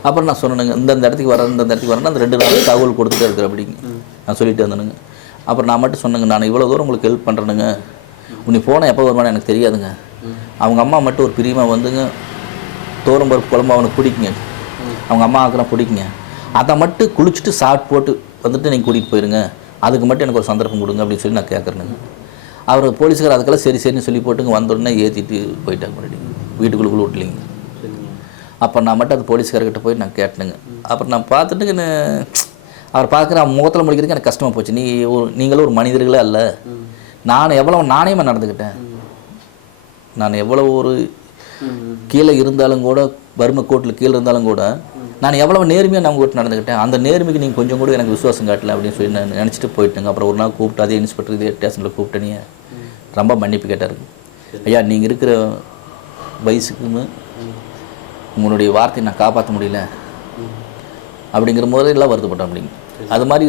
அப்புறம் நான் சொன்னேனுங்க, இந்த இடத்துக்கு வரேன், இந்த இடத்துக்கு வரேன், அந்த 2 நாள் தகவல் கொடுத்துட்டே இருக்கிற அப்படிங்க நான் சொல்லிட்டு வந்தேனுங்க. அப்புறம் நான் மட்டும் சொன்னேங்க, நான் இவ்வளோ தூரம் உங்களுக்கு ஹெல்ப் பண்ணுறேனுங்க, உன்னை போனால் எப்போ வருவானு எனக்கு தெரியாதுங்க. அவங்க அம்மா மட்டும் ஒரு பிரியமாக வந்துங்க, தோரம்பருப்பு குழம்பு அவனுக்கு பிடிக்குங்க, அவங்க அம்மா ஆக்கெல்லாம் பிடிக்குங்க, அதை மட்டும் குளிச்சுட்டு சாப்பிட்டு போட்டு வந்துட்டு நீங்கள் கூட்டிகிட்டு போயிருங்க, அதுக்கு மட்டும் எனக்கு ஒரு சந்தர்ப்பம் கொடுங்க அப்படின்னு சொல்லி நான் கேட்குறேனுங்க. அவர் போலீஸ்கார் அதுக்கெல்லாம் சரி சரின்னு சொல்லி போட்டுங்க, வந்தோடனே ஏற்றிட்டு போயிட்டாங்க மறுபடியும், வீட்டுக்குள்ளே விட்லிங்க. அப்போ நான் மட்டும் அது போலீஸ்காரர்கிட்ட போய் நான் கேட்டேனுங்க. அப்புறம் நான் பார்த்துட்டு அவர் பார்க்குற அவன் முகத்தில் முடிக்கிறதுக்கு எனக்கு கஷ்டமாக போச்சு. நீங்களும் ஒரு மனிதர்களே அல்ல, நான் எவ்வளோ நாணயமாக நடந்துக்கிட்டேன், நான் எவ்வளோ ஒரு கீழே இருந்தாலும் கூட, வறுமை கோட்டில் கீழே இருந்தாலும் கூட நான் எவ்வளோ நேர்மையாக நம்ம கூட நடந்துக்கிட்டேன், அந்த நேர்மைக்கு நீங்கள் கொஞ்சம் கூட எனக்கு விசுவாசம் காட்டல அப்படின்னு சொல்லி நான் நினச்சிட்டு போயிட்டேங்க. அப்புறம் ஒரு நாள் கூப்பிட்டு அதே இன்ஸ்பெக்டர் இதே ஸ்டேஷனில் கூப்பிட்டேனே ரொம்ப மன்னிப்பு கேட்டார். ஐயா, நீங்கள் இருக்கிற வயசுக்குன்னு உங்களுடைய வார்த்தையை நான் காப்பாற்ற முடியல அப்படிங்கிற போது எல்லாம் வருத்தப்பட்டேன் அப்படிங்க. அது மாதிரி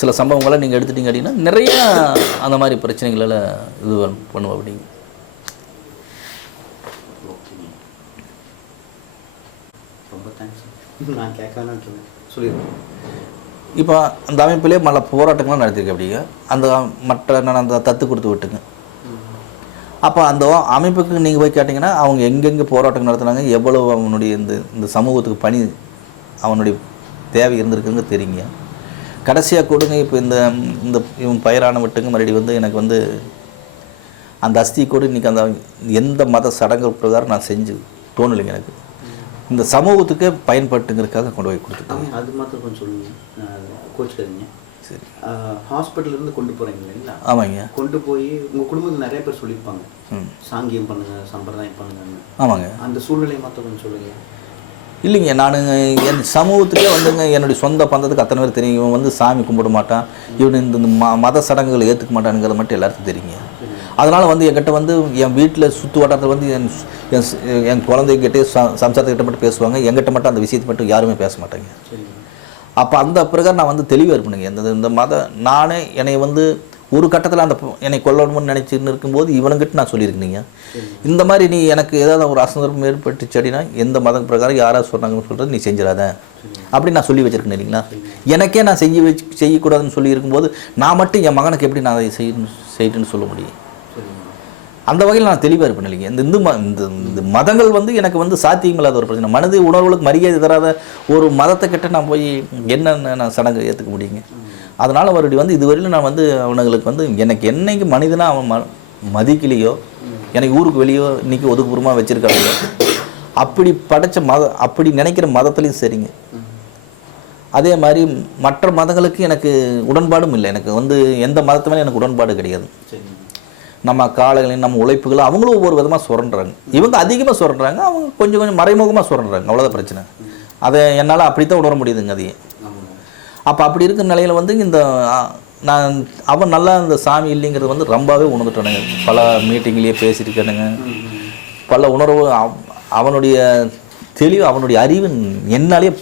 சில சம்பவங்களை நீங்கள் எடுத்துட்டீங்க அப்படின்னா நிறையா அந்த மாதிரி பிரச்சனைகளில் இது பண்ணுவோம் அப்படிங்க. ரொம்ப தேங்க்ஸ். நான் கேட்கணும்னு சொல்லிடுறேன். இப்போ அந்த அமைப்பிலே பல போராட்டங்கள்லாம் நடத்திருக்கேன் அப்படிங்க. அந்த மற்ற நான் அந்த தத்து கொடுத்து விட்டுங்க. அப்போ அந்த அமைப்புக்கு நீங்கள் போய் கேட்டிங்கன்னா அவங்க எங்கெங்கே போராட்டம் நடத்துனாங்க, எவ்வளோ அவனுடைய இந்த சமூகத்துக்கு பணி அவனுடைய தேவை இருந்திருக்குங்க தெரியுங்க. கடைசியாக கொடுங்க இப்போ இந்த இவன் பயிரான விட்டுங்க மறுபடியும் வந்து எனக்கு வந்து அந்த அஸ்தி கூட இன்றைக்கி அந்த எந்த மத சடங்கு பிரகாரம் நான் செஞ்சு தோணலைங்க. எனக்கு இந்த சமூகத்துக்கே பயன்பட்டுங்கிறதுக்காக கொண்டு போய் கொடுத்துட்டாங்க. அது மாத்திரம் கொஞ்சம் சொல்லுங்கள், கோச்சுக்காதீங்க. சரி, ஹாஸ்பிட்டல்லேருந்து கொண்டு போகிறீங்க இல்லைங்களா? ஆமாங்க. கொண்டு போய் உங்கள் குடும்பத்தில் நிறைய பேர் சொல்லியிருப்பாங்க, சாங்கியம் பண்ணுங்க, சம்பிரதாயம் பண்ணுங்கன்னு. ஆமாங்க. அந்த சூழ்நிலை மாத்திரம் கொஞ்சம் சொல்லுங்கள். இல்லைங்க, நான் என் சமூகத்துக்கே வந்துங்க என்னுடைய சொந்த பந்தத்துக்கு அத்தனை பேர் தெரியும். இவன் வந்து சாமி கும்பிட மாட்டான், இவன் இந்த மத சடங்குகளை ஏற்றுக்க மாட்டானுங்கிறது மட்டும் எல்லாருக்கும் தெரியுங்க. அதனால் வந்து என்கிட்ட வந்து என் வீட்டில் சுற்று வட்டாரத்தில் வந்து என் குழந்தைகிட்டே சம்சாரத்துக்கிட்ட மட்டும் பேசுவாங்க, என்கிட்ட மட்டும் அந்த விஷயத்தை மட்டும் யாருமே பேச மாட்டாங்க. அப்போ அந்த பிரகாரம் நான் வந்து தெளிவாக இருப்பேனுங்க. இந்த நானே என்னை வந்து ஒரு கட்டத்தில் அந்த என்னை கொல்லணும்னு நினச்சின்னு இருக்கும்போது இவனுங்கிட்ட நான் சொல்லியிருக்கீங்க, இந்த மாதிரி நீ எனக்கு ஏதாவது ஒரு அசந்தர்ப்பம் ஏற்பட்டுச்சு அப்படின்னா எந்த மத பிரகாரம் யாராவது சொன்னாங்கன்னு சொல்கிறது நீ செஞ்சிடாத அப்படின்னு நான் சொல்லி வச்சுருக்கேன் இல்லைங்களா. எனக்கே நான் செய்யக்கூடாதுன்னு சொல்லி இருக்கும்போது நான் மட்டும் என் மகனுக்கு எப்படி நான் அதை செய்யணும்னு சொல்ல முடியும்? அந்த வகையில் நான் தெளிவாக இருப்பேன் இல்லைங்க. இந்த மதங்கள் வந்து எனக்கு வந்து சாத்தியமில்லாத ஒரு பிரச்சனை. மனது உணர்வுகளுக்கு மரியாதை தராத ஒரு மதத்தை கிட்ட நான் போய் என்னென்ன நான் சடங்கு ஏற்றுக்க முடியுங்க. அதனால் அவருடைய வந்து இதுவரையிலும் நான் வந்து அவனுங்களுக்கு வந்து எனக்கு என்னைக்கு மனிதனாக அவன் மதிக்கலையோ, எனக்கு ஊருக்கு வெளியோ இன்றைக்கி ஒதுக்குப்புறமாக வச்சுருக்காங்களோ, அப்படி படைத்த அப்படி நினைக்கிற மதத்துலேயும் சரிங்க. அதே மாதிரி மற்ற மதங்களுக்கு எனக்கு உடன்பாடும் இல்லை. எனக்கு வந்து எந்த மதத்து மேலே எனக்கு உடன்பாடு கிடையாது. நம்ம காலங்களின் நம்ம உழைப்புகளை அவங்களும் ஒவ்வொரு விதமாக சுரண்டுறாங்க. இவங்க அதிகமாக சுரண்டுறாங்க, அவங்க கொஞ்சம் கொஞ்சம் மறைமுகமாக சுரண்டுறாங்க, அவ்வளோதான் பிரச்சனை. அதை என்னால் அப்படித்தான் உணர முடியுதுங்க அதையே. அப்போ அப்படி இருக்கிற நிலையில் வந்து அவன் நல்லா இந்த சாமி இல்லைங்கிறது வந்து ரொம்பவே உணர்ந்துட்டானுங்க. பல மீட்டிங்லேயே பேசியிருக்கானுங்க. பல உணர்வு அவனுடைய தெளிவு அவனுடைய அறிவு என்னாலேயே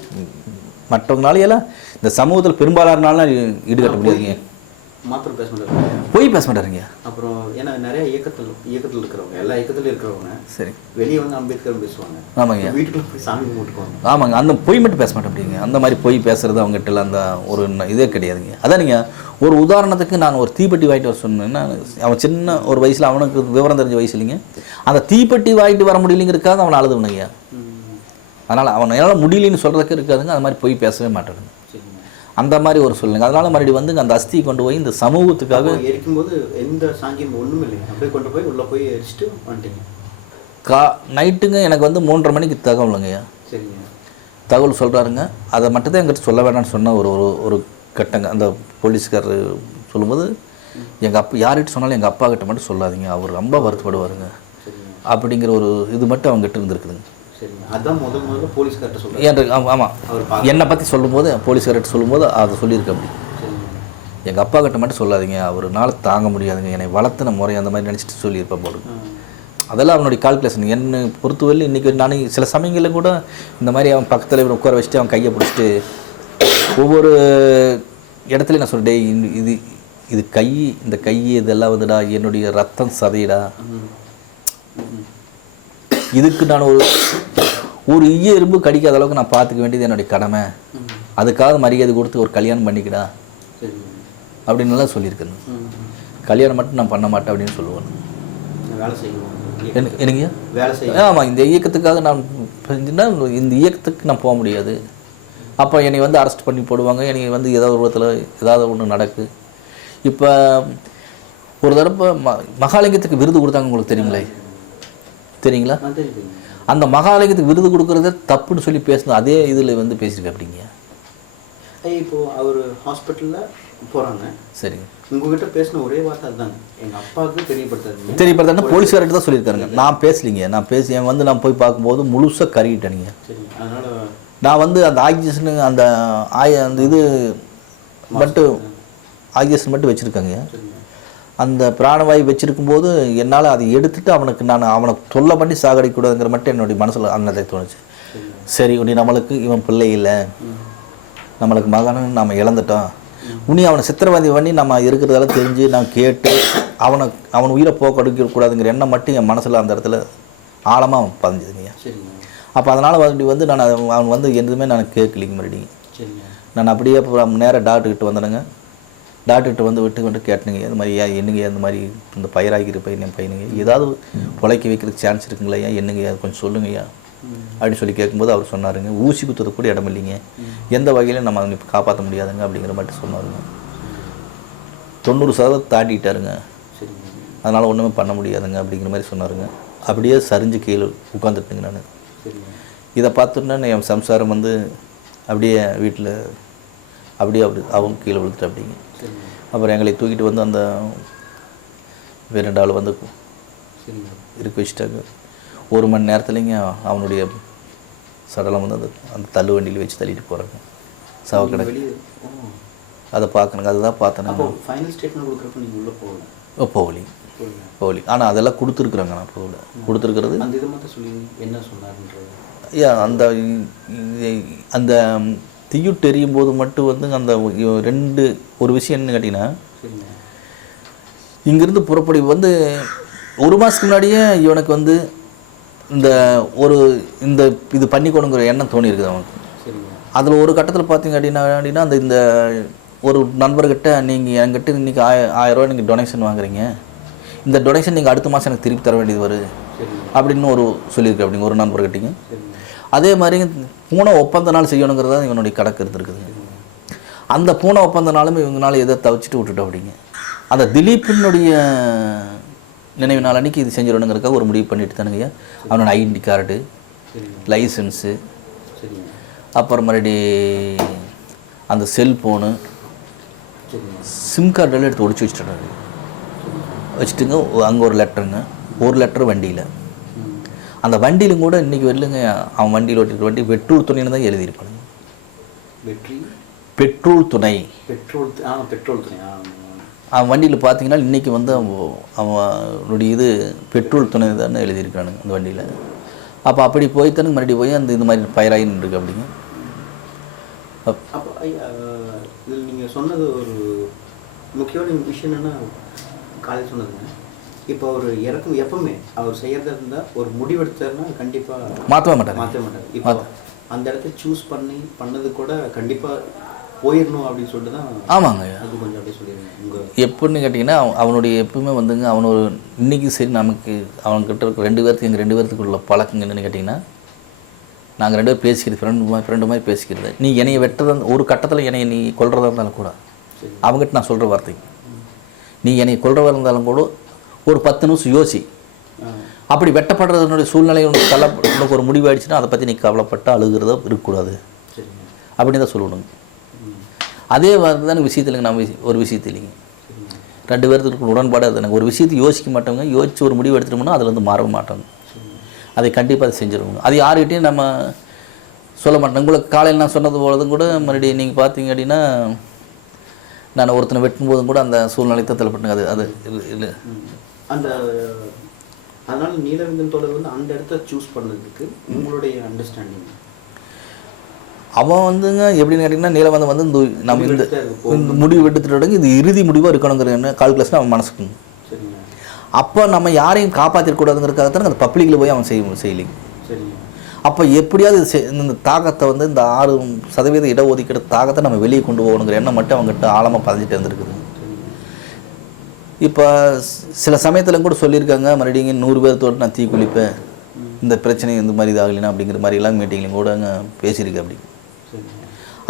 மற்றவங்களாலேயெல்லாம் இந்த சமூகத்தில் பெரும்பாலானாலும் ஈடுகட்ட முடியாதுங்க. மாத்திரம் பேச மாட்டாங்க, போய் பேச மாட்டாருங்க. அப்புறம் ஏன்னா நிறைய இயக்கத்தில் இருக்கிறவங்க, எல்லா இயக்கத்திலும் இருக்கிறவங்க சரி வெளியே வந்து அம்பேத்கர் பேசுவாங்க. ஆமாங்க, வீட்டுக்குள்ள போய் சாமி கும்பிட்டுக்குவாங்க. ஆமாங்க, அந்த பொய் மட்டும் பேச மாட்டேன் அப்படிங்க. அந்த மாதிரி பொய் பேசுறது அவங்ககிட்ட அந்த ஒரு இதே கிடையாதுங்க. அதான் நீங்கள் ஒரு உதாரணத்துக்கு நான் ஒரு தீப்பெட்டி வாங்கிட்டு வர சொன்னேன்னா, அவன் சின்ன ஒரு வயசில் அவனுக்கு விவரம் தெரிஞ்ச வயசு இல்லைங்க, அந்த தீப்பெட்டி வாங்கிட்டு வர முடியலைங்கிறதுக்காக அவனை அழுதுவனுங்க. அதனால் அவனால் முடியலன்னு சொல்கிறதுக்கு இருக்காதுங்க. அது மாதிரி பொய் பேசவே மாட்டானுங்க. அந்த மாதிரி ஒரு சொல்லுங்க. அதனால மறுபடியும் வந்து அந்த அஸ்தியை கொண்டு போய் இந்த சமூகத்துக்காக எரிக்கும்போது எந்த சாங்கியம் ஒன்றும் இல்லைங்க, அப்படியே கொண்டு போய் உள்ளே போய் எரிச்சிட்டு வந்துட்டீங்க. நைட்டுங்க எனக்கு வந்து 3:30 மணிக்கு தகவலுங்கய்யா. சரிங்க, தகவல் சொல்கிறாருங்க. அதை மட்டும் தான் எங்கிட்ட சொல்ல வேணாம்னு சொன்ன ஒரு கட்டங்க. அந்த போலீஸ்காரர் சொல்லும்போது எங்கள் அப்பா யார்கிட்ட சொன்னாலும் எங்கள் அப்பா கிட்ட மட்டும் சொல்லாதீங்க, அவர் ரொம்ப வருத்தப்படுவாருங்க அப்படிங்கிற ஒரு இது மட்டும் அவங்ககிட்ட இருந்துருக்குதுங்க. சரிங்க. அதான் முதல்ல போலீஸ்கார்ட்ட சொல்கிறேன். ஆமாம், என்னை பற்றி சொல்லும்போது போலீஸ்கார்ட்ட சொல்லும்போது அதை சொல்லியிருக்க அப்படி. எங்கள் அப்பா கிட்ட மட்டும் சொல்லாதீங்க, அவருனால தாங்க முடியாதுங்க, என்னை வளர்த்துன முறை அந்த மாதிரி நினச்சிட்டு சொல்லியிருப்பேன் போடு. அதெல்லாம் அவனுடைய கால்குலேஷன். என்னை பொறுத்தவரையில் இன்றைக்கி நான் சில சமயங்களில் கூட இந்த மாதிரி அவன் பக்கத்தில் இவன் உட்கார வச்சுட்டு அவன் கையை பிடிச்சிட்டு ஒவ்வொரு இடத்துலையும் நான் சொல்லிட்டேன், இது கை, இந்த கை இதெல்லாம் வந்துடா என்னுடைய ரத்தம் சதைடா, இதுக்கு நான் ஒரு ஈய எறும்பு கடிக்காத அளவுக்கு நான் பார்த்துக்க வேண்டியது என்னுடைய கடமை, அதுக்காக மரியாதை கொடுத்து ஒரு கல்யாணம் பண்ணிக்கிடா அப்படின்னுலாம் சொல்லியிருக்கேன். கல்யாணம் மட்டும் நான் பண்ண மாட்டேன் அப்படின்னு சொல்லுவேன். வேலை செய்வோம் என்னங்க வேலை செய்ய. ஆமாம், இந்த இயக்கத்துக்காக நான் இந்த இயக்கத்துக்கு நான் போக முடியாது. அப்போ என்னை வந்து அரெஸ்ட் பண்ணி போடுவாங்க, என்னை வந்து ஏதாவது ஒரு விதத்தில் ஏதாவது ஒன்று நடக்கு. இப்போ ஒரு தடவை மகாலிங்கத்துக்கு விருது கொடுத்தாங்க, உங்களுக்கு தெரியுங்களே, தெரியுங்களா? அந்த மகாலிங்கத்துக்கு விருது கொடுக்குறதே தப்புன்னு சொல்லி பேசணும், அதே இதில் வந்து பேசியிருக்கேன் அப்படிங்க. இப்போது அவர் ஹாஸ்பிட்டலில் போகிறாங்க, சரி, உங்ககிட்ட பேசின ஒரே வார்த்தை அதுதாங்க, எங்கள் அப்பாவுக்கு தெரியப்படுத்தாது போலீஸ்கார்ட்ட தான் சொல்லியிருக்காருங்க. நான் பேசலிங்க, நான் பேசி வந்து நான் போய் பார்க்கும்போது முழுசாக கருகிட்டேனுங்க. சரி, அதனால் நான் வந்து அந்த ஆக்சிஜனு அந்த இது மட்டும் ஆக்சிஜன் மட்டும் வச்சுருக்கேங்க. அந்த பிராணவாயு வச்சுருக்கும்போது என்னால் அதை எடுத்துகிட்டு அவனை தொல்லை பண்ணி சாகடிக்கூடாதுங்கிற மட்டும் என்னுடைய மனசில் அன்னதை தோணுச்சு. சரி, உனி நம்மளுக்கு இவன் பிள்ளை இல்லை, நம்மளுக்கு மகனும் நம்ம இழந்துட்டோம், உனி அவனை சித்திரவதை பண்ணி நம்ம இருக்கிறதெல்லாம் தெரிஞ்சு நான் கேட்டு அவன் உயிரை போக்கடிக்கக்கூடாதுங்கிற எண்ணம் மட்டும் என் மனசில் அந்த இடத்துல ஆழமாக பதிஞ்சுதுங்கய்யா. அப்போ அதனால் வந்து நான் அவன் வந்து எதுவுமே நான் கேட்கலிங்க. மறுபடியும் நான் அப்படியே நேராக டாக்டர்கிட்ட வந்தேனுங்க. டாக்டர்கிட்ட வந்து விட்டு கேட்டனுங்க, இந்த மாதிரி என்னங்க இந்த மாதிரி இந்த பயிராகிற என் பையனுங்க ஏதாவது உழைக்க வைக்கிறதுக்கு சான்ஸ் இருக்குங்களா, என்னங்க கொஞ்சம் சொல்லுங்கய்யா அப்படின்னு சொல்லி கேட்கும்போது அவர் சொன்னாருங்க, ஊசி குத்துறது கூட இடம் இல்லைங்க, எந்த வகையிலும் நம்ம இப்போ காப்பாற்ற முடியாதுங்க அப்படிங்கிற மாதிரி சொன்னாருங்க. 90% தாண்டிட்டாருங்க, அதனால் ஒன்றுமே பண்ண முடியாதுங்க அப்படிங்கிற மாதிரி சொன்னாருங்க. அப்படியே சரிஞ்சு கீழே உட்காந்துட்டுங்க. நான் இதை பார்த்துட்டேன்னா என் சம்சாரம் வந்து அப்படியே வீட்டில் அப்படியே அவங்க கீழே விழுத்துட்டு அப்படிங்க. அப்புறம் எங்களை தூக்கிட்டு வந்து அந்த வேறு ஆள் வந்து இருக்க வச்சுட்டாங்க. 1 மணி நேரத்துலேங்க அவனுடைய சடலம் வந்து அந்த தள்ளு வண்டியில் வச்சு தள்ளிட்டு போகிறாங்க சாவக்கடை. அதை பார்க்கணுங்க, அதுதான் பார்த்தேன். போகலி, ஆனால் அதெல்லாம் கொடுத்துருக்குறாங்க. நான் போகல, கொடுத்துருக்கிறது ஐயா. அந்த தீயுட்டு எரியும் போது மட்டும் வந்து அந்த ஒரு விஷயம் என்னன்னு கேட்டிங்கன்னா, இங்கேருந்து புறப்படி வந்து 1 மாதத்துக்கு முன்னாடியே இவனுக்கு வந்து இது பண்ணிக்கணுங்கிற எண்ணம் தோணி இருக்குது அவனுக்கு. அதில் ஒரு கட்டத்தில் பார்த்தீங்க அப்படின்னா இந்த ஒரு நண்பர்கிட்ட நீங்கள் என்கிட்ட இன்றைக்கி 1000 ரூபா நீங்கள் டொனேஷன் வாங்குறீங்க, இந்த டொனேஷன் நீங்கள் அடுத்த மாதம் எனக்கு திருப்பி தர வேண்டியது வரும் அப்படின்னு சொல்லியிருக்கு அப்படிங்க ஒரு நண்பர்கிட்டீங்க. அதே மாதிரி பூனை ஒப்பந்த நாள் செய்யணுங்கிறதா இவனுடைய கணக்கு இருந்திருக்குதுங்க. அந்த பூனை ஒப்பந்த நாளும் இவங்களால எதை தவிச்சிட்டு விட்டுட்டோம் அப்படிங்க. அந்த திலீப்பினுடைய நினைவு நாள் அன்றைக்கி இது செஞ்சிடணுங்கிறதுக்காக ஒரு முடிவு பண்ணிட்டு தானுங்கய்யா. அவனோட ஐடென்டி கார்டு, லைசன்ஸு, அப்புறம் மறுபடி அந்த செல்ஃபோனு, சிம் கார்டெல்லாம் எடுத்து ஒடிச்சு வச்சுட்டுங்க. அங்கே ஒரு லெட்டருங்க, ஒரு லெட்டர் வண்டியில். அந்த வண்டியிலும் கூட இன்றைக்கி வரலுங்க அவன் வண்டியில் ஓட்டிருக்க வண்டி பெட்ரோல் துணைன்னு தான் எழுதியிருப்பானுங்க. பெட்ரோல் துணை அவன் வண்டியில் பார்த்தீங்கன்னா இன்றைக்கி வந்து அவனுடைய இது பெட்ரோல் துணை தான் எழுதியிருக்கானுங்க அந்த வண்டியில். அப்போ அப்படி போய்த்தானுங்க மறுபடியும் போய் இந்த மாதிரி பயிராயின்னு இருக்கு அப்படிங்க. அப்போ இதில் நீங்கள் சொன்னது ஒரு முக்கியமான விஷயம் என்னென்னா, காலையில் சொன்னதுங்க, இப்போ அவர் இறக்கும் எப்பவுமே அவர் செய்யறதா இருந்தால் ஒரு முடிவெடுத்தாருன்னா கண்டிப்பாக மாற்றவே மாட்டார். இப்போ அந்த இடத்த சூஸ் பண்ணது கூட கண்டிப்பாக போயிடணும் அப்படின்னு சொல்லிட்டு தான். ஆமாங்க, அது கொஞ்சம் அப்படியே சொல்லிடுங்க. எப்படின்னு கேட்டிங்கன்னா அவனுடைய எப்பவுமே வந்துங்க அவனோட இன்றைக்கி சரி நமக்கு அவன்கிட்ட இருக்க 2 பேர்த்துக்கு எங்கள் 2 பேர்த்துக்குள்ள பழக்கங்க என்னென்னு கேட்டிங்கன்னா, நாங்கள் 2 பேர் பேசிக்கிறது ஃப்ரெண்டு மாதிரி பேசிக்கிறது. நீ என்னையை வெட்டுறதா ஒரு கட்டத்தில் என்னையை நீ கொல்றதா இருந்தாலும் கூட அவங்ககிட்ட நான் சொல்கிற வார்த்தை, நீ என்னை கொல்றதா இருந்தாலும் கூட ஒரு 10 நிமிஷம் யோசி. அப்படி வெட்டப்படுறதுனுடைய சூழ்நிலை உனக்கு ஒரு முடிவாயிடுச்சுன்னா அதை பற்றி நீ கவலைப்பட்டு அழுகிறதோ இருக்கக்கூடாது அப்படின்னு தான் சொல்லணுங்க. அதே மாதிரி தான் விஷயத்துலங்க நான் ஒரு விஷயத்து இல்லைங்க 2 பேர்த்துக்கு உடன்பாடு அது. எனக்கு ஒரு விஷயத்தை யோசிக்க மாட்டோங்க, யோசித்து ஒரு முடிவு எடுத்துட்டோம்னா அதில் வந்து மாறவே மாட்டோங்க. அதை கண்டிப்பாக அதை செஞ்சுருவோங்க. அது யாருக்கிட்டையும் நம்ம சொல்ல மாட்டேன். உங்களுக்கு காலையில் நான் சொன்னது போலதும் கூட மறுபடியும் நீங்கள் பார்த்தீங்க அப்படின்னா நான் ஒருத்தனை வெட்டும்போதும் கூட அந்த சூழ்நிலை தான் தள்ளப்பட்டுங்க. அது இல்லை அந்த அதனால் நீலவேந்தன் தோழர் வந்து அந்த இடத்த சூஸ் பண்ணதுக்கு உங்களுடைய அண்டர்ஸ்டாண்டிங்? அவன் வந்துங்க எப்படின்னு கேட்டிங்கன்னா நீலவேந்தன் வந்து நம்ம இந்த முடிவு எடுத்துகிட்டு இது இறுதி முடிவாக இருக்கணுங்கிற கால்குலேஷன் அவன் மனசுக்குங்க. அப்போ நம்ம யாரையும் காப்பாற்றிடக்கூடாதுங்கிறதுக்காகத்தானே அந்த பப்ளிக்கில் போய் அவன் செய்யலைங்க. அப்போ எப்படியாவது இந்த தாக்கத்தை வந்து இந்த 6% இடஒதுக்கீடு தாக்கத்தை நம்ம வெளியே கொண்டு போகணுங்கிற எண்ணம் மட்டும் அவங்ககிட்ட ஆழமாக பதிஞ்சிட்டு இருந்திருக்குது. இப்போ சில சமயத்தில் கூட சொல்லியிருக்காங்க, மறுபடியும் 100 பேர் தோட்டு நான் தீ குளிப்பேன், இந்த பிரச்சனை இந்த மாதிரி இதாகலைன்னா அப்படிங்கிற மாதிரிலாம் மீட்டிங்லையும் கூட அங்கே பேசியிருக்கு. அப்படி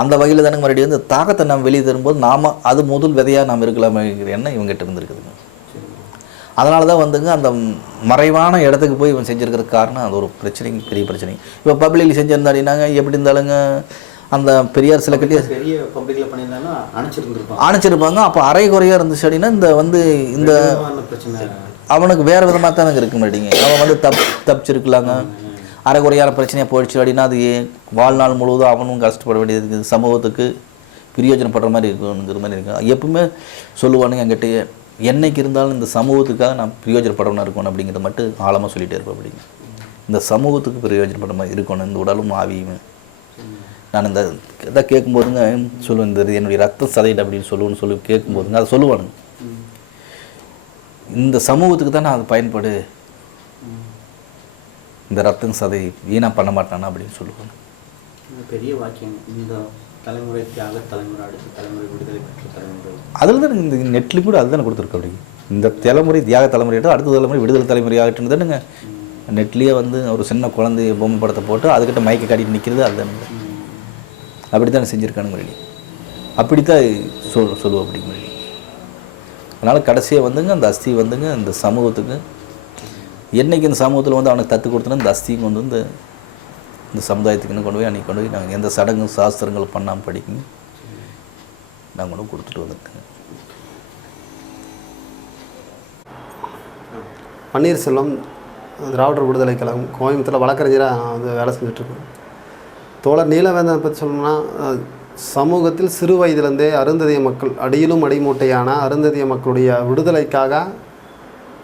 அந்த வகையில் தானே மறுபடியும் இந்த தாக்கத்தை நம்ம வெளியே தரும்போது நாம் அது முதல் விதையாக நாம் இருக்கலாமேங்கிற எண்ணம் இவங்ககிட்ட இருந்திருக்குதுங்க. அதனால தான் வந்துங்க அந்த மறைவான இடத்துக்கு போய் இவன் செஞ்சுருக்கிறதுக்கு காரணம் அது ஒரு பிரச்சனைங்க, பெரிய பிரச்சனை. இப்போ பப்ளிக்கில் செஞ்சுருந்தாடினாங்க எப்படி இருந்தாலுங்க அந்த பெரியார் சில கட்டி பெரிய பப்ளிக்கில் பண்ணியிருந்தாங்கன்னா அணைச்சிருப்பாங்க. அப்போ அரை குறையாக இருந்துச்சு அப்படின்னா இந்த அவனுக்கு வேறு விதமாக தானே இருக்கு மாட்டீங்க. அவன் வந்து தப்பிச்சிருக்கலாங்க. அரை குறையான பிரச்சனையாக போயிடுச்சு அப்படின்னா அது வாழ்நாள் முழுவதும் அவனும் கஷ்டப்பட வேண்டியது இருக்குது, சமூகத்துக்கு பிரயோஜனப்படுற மாதிரி இருக்குங்கிற மாதிரி இருக்கு. எப்பவுமே சொல்லுவானுங்க என்கிட்ட, என்னைக்கு இருந்தாலும் இந்த சமூகத்துக்காக நான் பிரயோஜனப்படணும் இருக்கணும் அப்படிங்கிறத மட்டும் ஆழமாக சொல்லிகிட்டே இருப்பேன். அப்படிங்க இந்த சமூகத்துக்கு பிரயோஜனப்படுற மாதிரி இருக்கணும், இந்த உடலும் ஆவியுமே. நான் இந்த இதை கேட்கும்போதுங்க சொல்லுவேன், இந்த என்னுடைய ரத்த சதைடு அப்படின்னு சொல்லி கேட்கும்போதுங்க அதை சொல்லுவானுங்க, இந்த சமூகத்துக்கு தான் நான் அது பயன்படு, இந்த ரத்தம் சதை வீணாக பண்ண மாட்டானா அப்படின்னு சொல்லுவாங்க. பெரிய வாக்கியம். இந்த தலைமுறை தியாக தலைமுறை, அடுத்த தலைமுறை விடுதலை பெற்ற தலைமுறை, அதில் தான் இந்த நெட்லையும் கூட அதுதானே கொடுத்துருக்கு. அப்படி இந்த தலைமுறை தியாக தலைமுறையிட்ட அடுத்த தலைமுறை விடுதலை தலைமுறை ஆகிட்டு தானுங்க. நெட்லேயே வந்து ஒரு சின்ன குழந்தை பொம்மை படத்தை போட்டு அதுக்கிட்ட மயக்க காட்டிட்டு நிற்கிறது அதுதானுங்க. அப்படி தானே செஞ்சுருக்கானுங்க மறுபடி, அப்படித்தான் சொல்லுவோம் அப்படிங்க மறுபடி. அதனால் கடைசியாக வந்துங்க அந்த அஸ்தி வந்துங்க இந்த சமூகத்துக்கு என்றைக்கு இந்த சமூகத்தில் வந்து அவனுக்கு தத்து கொடுத்தோன்னா இந்த அஸ்தியும் கொண்டு வந்து இந்த சமுதாயத்துக்குன்னு கொண்டு போய் அன்றைக்கி கொண்டு போய் நாங்கள் எந்த சடங்கு சாஸ்திரங்கள் பண்ணாமல் படிக்கணும் நாங்கள் கொண்டு கொடுத்துட்டு வந்துட்டோங்க. பன்னீர்செல்வம் திராவிடர் விடுதலை கழகம் கோயம்புத்தூரில் வழக்கறிஞராக வந்து வேலை செஞ்சுட்ருக்கோம். தோழர் நீலவேந்தனை பற்றி சொல்லணும்னா சமூகத்தில் சிறு வயதிலிருந்தே அருந்ததிய மக்கள் அடியிலும் அடிமூட்டையான அருந்ததிய மக்களுடைய விடுதலைக்காக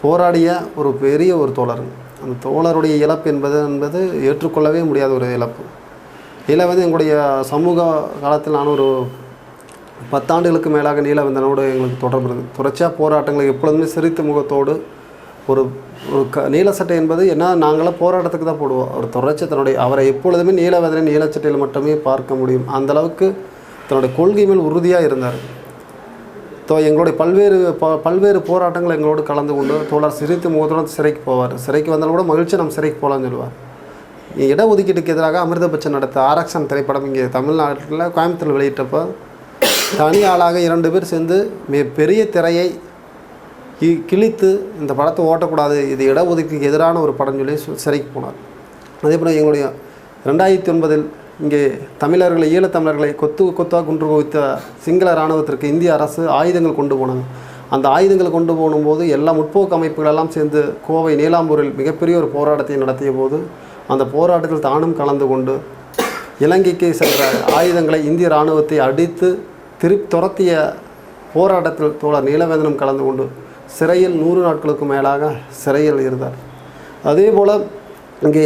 போராடிய ஒரு பெரிய ஒரு தோழர். அந்த தோழருடைய இழப்பு என்பது ஏற்றுக்கொள்ளவே முடியாத ஒரு இழப்பு. நீலவேந்தன் எங்களுடைய சமூக காலத்தில் நான் ஒரு 10 ஆண்டுகளுக்கு மேலாக நீலவேந்தனோடு எங்களுக்கு தொடர்பு இருக்குது. தொடர்ச்சியாக போராட்டங்களுக்கு எப்பொழுதுமே சிரித்த முகத்தோடு ஒரு நீல சட்டை என்பது என்ன நாங்களாம் போராட்டத்துக்கு தான் போடுவோம். அவர் தொடர்ச்சி அவரை எப்பொழுதுமே நீலவேந்தனை நீலச்சட்டையில் மட்டுமே பார்க்க முடியும். அந்தளவுக்கு தன்னுடைய கொள்கை மேல் உறுதியாக இருந்தார். எங்களுடைய பல்வேறு போராட்டங்கள் எங்களோடு கலந்து கொண்டு தோழர் சிரித்து முகத்தோடு சிறைக்கு போவார். சிறைக்கு வந்தாலும் கூட மகிழ்ச்சி நம்ம சிறைக்கு போகலான்னு சொல்லுவார். இடஒதுக்கீட்டுக்கு எதிராக அமிர்த பச்சன் நடத்த ஆரக்ஷன் திரைப்படம் இங்கே தமிழ்நாட்டில் கோயம்புத்தூரில் வெளியிட்டப்போ தனி ஆளாக 2 பேர் சேர்ந்து பெரிய திரையை கிழித்து இந்த படத்தை ஓட்டக்கூடாது, இது இடஒதுக்கீட்டுக்கு எதிரான ஒரு படம் சொல்லி சிறைக்கு போனார். அதே போல் எங்களுடைய 2009 இங்கே தமிழர்களை ஈழத்தமிழர்களை கொத்தாக குன்று குவித்த சிங்கள இராணுவத்திற்கு இந்திய அரசு ஆயுதங்கள் கொண்டு போனாங்க. அந்த ஆயுதங்கள் கொண்டு போகும்போது எல்லா முற்போக்கு அமைப்புகளெல்லாம் சேர்ந்து கோவை நீலாம்பூரில் மிகப்பெரிய ஒரு போராட்டத்தை நடத்திய போது அந்த போராட்டத்தில் தானும் கலந்து கொண்டு இலங்கைக்கு சென்ற ஆயுதங்களை இந்திய இராணுவத்தை அடித்து துரத்திய போராட்டத்தில் தோழர் நீலவேந்தனும் கலந்து கொண்டு சிறையில் 100 நாட்களுக்கு மேலாக சிறையில் இருந்தார். அதே போல் இங்கே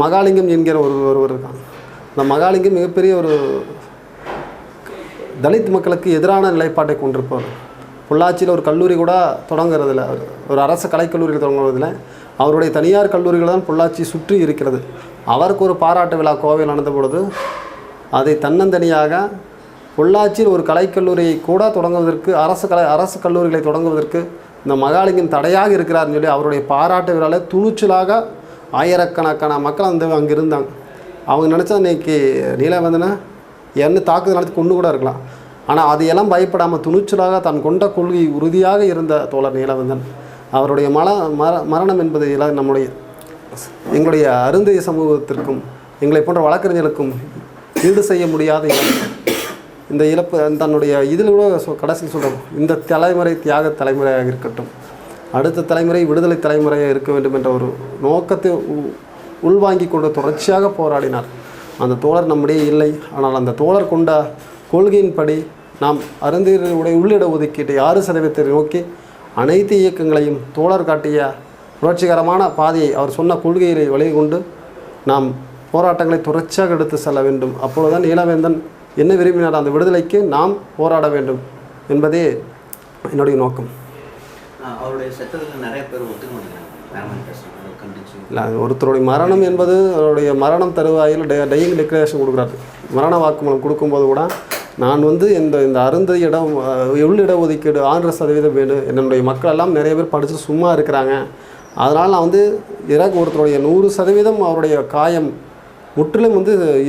மகாலிங்கம் என்கிற ஒருவர் இருக்காங்க. இந்த மகாலிங்கம் மிகப்பெரிய ஒரு தலித் மக்களுக்கு எதிரான நிலைப்பாட்டை கொண்டிருப்பார். பொள்ளாச்சியில் ஒரு கல்லூரி கூட தொடங்குறதில்ல, ஒரு அரசு கலைக்கல்லூரியில் தொடங்குவதில்லை, அவருடைய தனியார் கல்லூரிகள் தான் பொள்ளாச்சி சுற்றி இருக்கிறது. அவருக்கு ஒரு பாராட்டு விழா கோவையில் நடந்த பொழுது அதை தன்னந்தனியாக பொள்ளாச்சியில் ஒரு கலைக்கல்லூரியை கூட தொடங்குவதற்கு அரசு கல்லூரிகளை தொடங்குவதற்கு இந்த மகாலிங்கம் தடையாக இருக்கிறார்னு சொல்லி அவருடைய பாராட்டு விழாவில் துணிச்சலாக ஆயிரக்கணக்கான மக்கள் அங்கே இருந்தாங்க. அவங்க நினச்சா இன்றைக்கி நீலவேந்தனை என்ன தாக்குதல் நடத்தி கொண்டு கூட இருக்கலாம். ஆனால் அதையெல்லாம் பயப்படாமல் துணிச்சலாக தான் கொண்ட கொள்கை உறுதியாக இருந்த தோழர் நீலவேந்தன் அவருடைய மரணம் என்பது எங்களுடைய அருந்ததிய சமூகத்திற்கும் எங்களை போன்ற வழக்கறிஞர்களுக்கும் ஈடு செய்ய முடியாத இந்த இழப்பு. தன்னுடைய இதில் கூட கடைசியில் சொல்கிறோம், இந்த தலைமுறை தியாக தலைமுறையாக இருக்கட்டும், அடுத்த தலைமுறை விடுதலை தலைமுறையாக இருக்க வேண்டும் என்ற ஒரு நோக்கத்தை உள்வாங்கி கொண்டு தொடர்ச்சியாக போராடினார். அந்த தோழர் நம்முடைய இல்லை. ஆனால் அந்த தோழர் கொண்ட கொள்கையின்படி நாம் அருந்ததியருடைய உள்ளிட ஒதுக்கீட்டை 6% நோக்கி அனைத்து இயக்கங்களையும் தோழர் காட்டிய புரட்சிகரமான பாதையை அவர் சொன்ன கொள்கையை வழிகொண்டு நாம் போராட்டங்களை தொடர்ச்சியாக எடுத்து செல்ல வேண்டும். அப்பொழுதுதான் ஈழவேந்தன் என்ன விரும்பினார், அந்த விடுதலைக்கு நாம் போராட வேண்டும் என்பதே என்னுடைய நோக்கம். அவருடைய சட்டத்தில் நிறைய பேர் ஒத்துக்க இல்லை, ஒருத்தருடைய மரணம் என்பது அவருடைய மரணம் தருவாயில் டையிங் டிக்ளரேஷன் கொடுக்குறாரு. மரண வாக்குமூலம் கொடுக்கும்போது கூட நான் இந்த அருந்ததி இடம் உள்ளிட ஒதுக்கீடு 6% வேணும், என்னுடைய மக்கள் எல்லாம் நிறைய பேர் படித்து சும்மா இருக்கிறாங்க, அதனால் நான் ஒருத்தருடைய 100% அவருடைய காயம் முற்றிலும்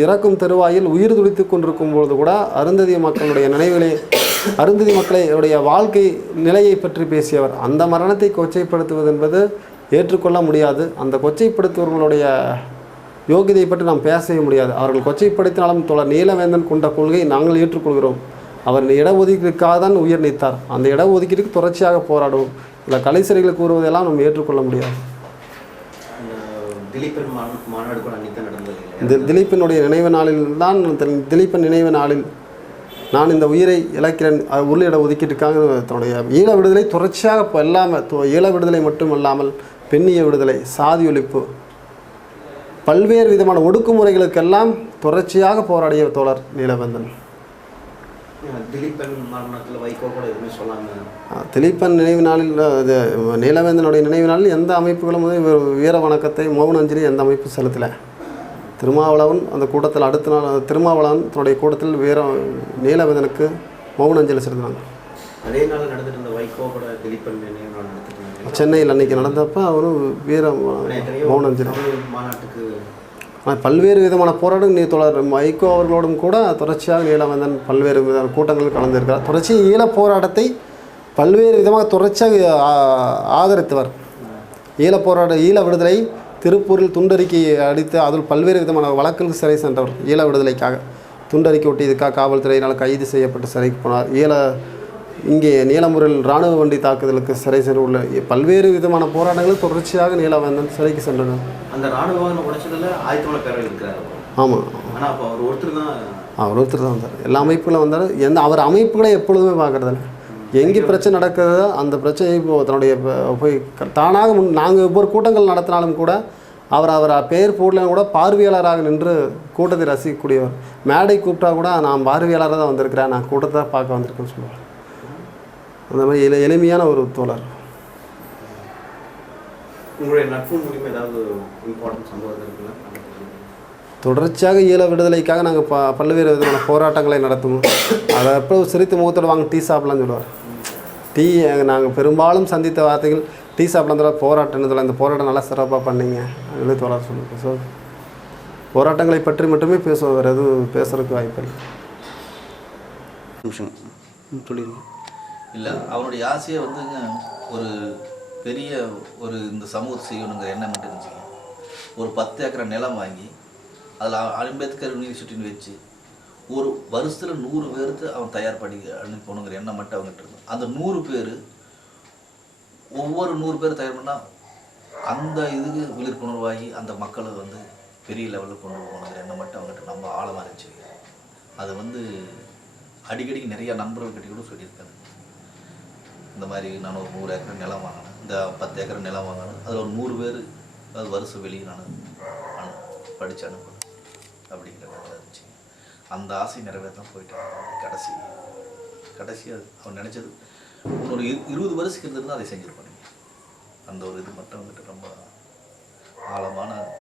இறக்கும் தருவாயில் உயிர் துடித்து கொண்டிருக்கும் பொழுது கூட அருந்ததி மக்களுடைய அருந்ததி மக்களுடைய வாழ்க்கை நிலையை பற்றி பேசியவர். அந்த மரணத்தை கொச்சைப்படுத்துவது என்பது ஏற்றுக்கொள்ள முடியாது. அந்த கொச்சைப்படுத்துவர்களுடைய யோகியதை பற்றி நாம் பேசவே முடியாது. அவர்கள் கொச்சைப்படுத்தினாலும் தோழர் நீலவேந்தன் கொண்ட கொள்கை நாங்கள் ஏற்றுக்கொள்கிறோம். அவர் இடஒதுக்கீடுக்காக தான் உயிர் நீத்தார். அந்த இடஒதுக்கீட்டுக்கு தொடர்ச்சியாக போராடுவோம். இந்த கலைச்சரிகளை கூறுவதெல்லாம் நம்ம ஏற்றுக்கொள்ள முடியாது. திலீப்பினுடைய நினைவு நாளில் தான், திலீப்பன் நினைவு நாளில் நான் இந்த உயிரை இழக்கிறேன் உள்ளிட ஒதுக்கீட்டுக்காக தன்னுடைய ஈழ விடுதலை தொடர்ச்சியாக எல்லாமே ஈழ விடுதலை மட்டுமல்லாமல் பெண்ணிய விடுதலை, சாதி ஒழிப்பு, பல்வேறு விதமான ஒடுக்குமுறைகளுக்கெல்லாம் தொடர்ச்சியாக போராடிய தோழர் நீலவேந்தன். திலீப்பன் நினைவு நாளில் நீலவேந்தனுடைய நினைவு நாளில் எந்த அமைப்புகளும் வீர வணக்கத்தை மௌன அஞ்சலி எந்த அமைப்பும் செலுத்தலை. திருமாவளவன் அந்த கூட்டத்தில் அடுத்த நாள் திருமாவளவன் தன்னுடைய கூட்டத்தில் நீலவேந்தனுக்கு மௌன அஞ்சலி செலுத்தினாங்க. அதே நாள் நடந்துட்டு இருந்த வைகோ கூட திலீப்பன் நினைவு நாள் நடத்திட்டு சென்னையில் அன்றைக்கி நடந்தப்போ அவரும் மௌன அஞ்சலி மாநாட்டுக்கு பல்வேறு விதமான போராட்டம் தோழர் வைகோ அவர்களோடும் கூட தொடர்ச்சியாக நீலவேந்தன் பல்வேறு விதமான கூட்டங்களில் கலந்திருக்கிறார். தொடர்ச்சி ஈழ போராட்டத்தை பல்வேறு விதமாக தொடர்ச்சியாக ஆதரித்தவர். ஈழ விடுதலை திருப்பூரில் துண்டறிக்கை அடித்து அதில் பல்வேறு விதமான வழக்குகளுக்கு சிறை சென்றவர். ஈழ விடுதலைக்காக துண்டறிக்கை ஒட்டியதுக்காக காவல்துறையினால் கைது செய்யப்பட்டு சிறைக்கு போனார். இங்கே நீலமுறையில் இராணுவ வண்டி தாக்குதலுக்கு சிறை சென்று உள்ள பல்வேறு விதமான போராட்டங்கள் தொடர்ச்சியாக நீலவேந்தன் சிறைக்கு சென்றனர். அந்த இராணுவ உடைச்சதில் ஆயத்தமிழர் இருக்கிறார். ஆமாம், ஆனால் அப்போ அவர் ஒருத்தர் தான் வந்தார். எல்லா அமைப்புகளும் வந்தார். அவர் அமைப்புகளை எப்பொழுதுமே பார்க்குறதில்ல. எங்கே பிரச்சனை நடக்கிறதோ அந்த பிரச்சனை தன்னுடைய போய் தானாக நாங்கள் ஒவ்வொரு கூட்டங்கள் நடத்தினாலும் கூட அவர் பெயர் போடலன்னு கூட பார்வையாளராக நின்று கூட்டத்தை ரசிக்கக்கூடியவர். மேடை கூப்பிட்டா கூட நான் பார்வையாளராக தான் வந்திருக்கிறேன், நான் கூட்டத்தை தான் பார்க்க வந்திருக்கேன்னு சொல்லுவார். அந்த மாதிரி எளிமையான ஒரு தோழர். உங்களுடைய நட்பு மூலியமாக ஏதாவது இம்பார்ட்டன்ட் சம்பவம் இருக்குல்ல? தொடர்ச்சியாக ஈழ விடுதலைக்காக நாங்கள் பல்வேறு விதமான போராட்டங்களை நடத்துவோம். அதை எப்போ சிரித்து முகத்தோடு வாங்க டீ சாப்பிடலான்னு சொல்லுவார். நாங்கள் பெரும்பாலும் சந்தித்த வார்த்தைகள் டீ சாப்பிடலாம் போராட்டம், இந்த போராட்டம் நல்லா சிறப்பாக பண்ணீங்க அப்படின்னு தோழர் சொல்லுங்கள். ஸோ போராட்டங்களை பற்றி மட்டுமே பேசுவோம், வேறு எதுவும் பேசுகிறதுக்கு வாய்ப்பில்லை. சொல்லிடுங்க. இல்லை, அவனுடைய ஆசையை ஒரு பெரிய இந்த சமூகத்தை செய்யணுங்கிற எண்ணம் மட்டும் இருந்துச்சுங்க. ஒரு 10 ஏக்கரை நிலம் வாங்கி அதில் அம்பேத்கர் யூனிவர்சிட்டின்னு வச்சு ஒரு வருஷத்தில் 100 பேருக்கு அவன் தயார் பண்ணி அனுப்பணுங்கிற எண்ணம் மட்டும் அவங்ககிட்ட இருக்கும். அந்த 100 பேர் ஒவ்வொரு 100 பேர் தயார் பண்ணால் அந்த இதுக்கு விழிப்புணர்வாகி அந்த மக்களை பெரிய லெவலில் கொண்டு போகணுங்கிற எண்ணம் மட்டும் அவங்ககிட்ட நம்ம ஆழமாக இருந்துச்சு. அது அடிக்கடிக்கு நிறையா நண்பர்கள் கிட்ட கூட சொல்லியிருக்காரு. இந்த மாதிரி நான் ஒரு 100 ஏக்கர் நிலம் வாங்கினேன், இந்த 10 ஏக்கர் நிலம் வாங்கினேன், அதில் ஒரு 100 பேர் அது வருஷம் வெளியே நான் படித்து அனுப்புனேன் அப்படிங்கிற இருந்துச்சு. அந்த ஆசை நிறைவேற்ற போயிட்டேன். கடைசி அது அவன் நினச்சது ஒரு 20 வருஷத்துக்கு இருந்திருந்தால் அதை செஞ்சுருப்பானுங்க. அந்த ஒரு இது மட்டும் வந்துட்டு ரொம்ப ஆழமான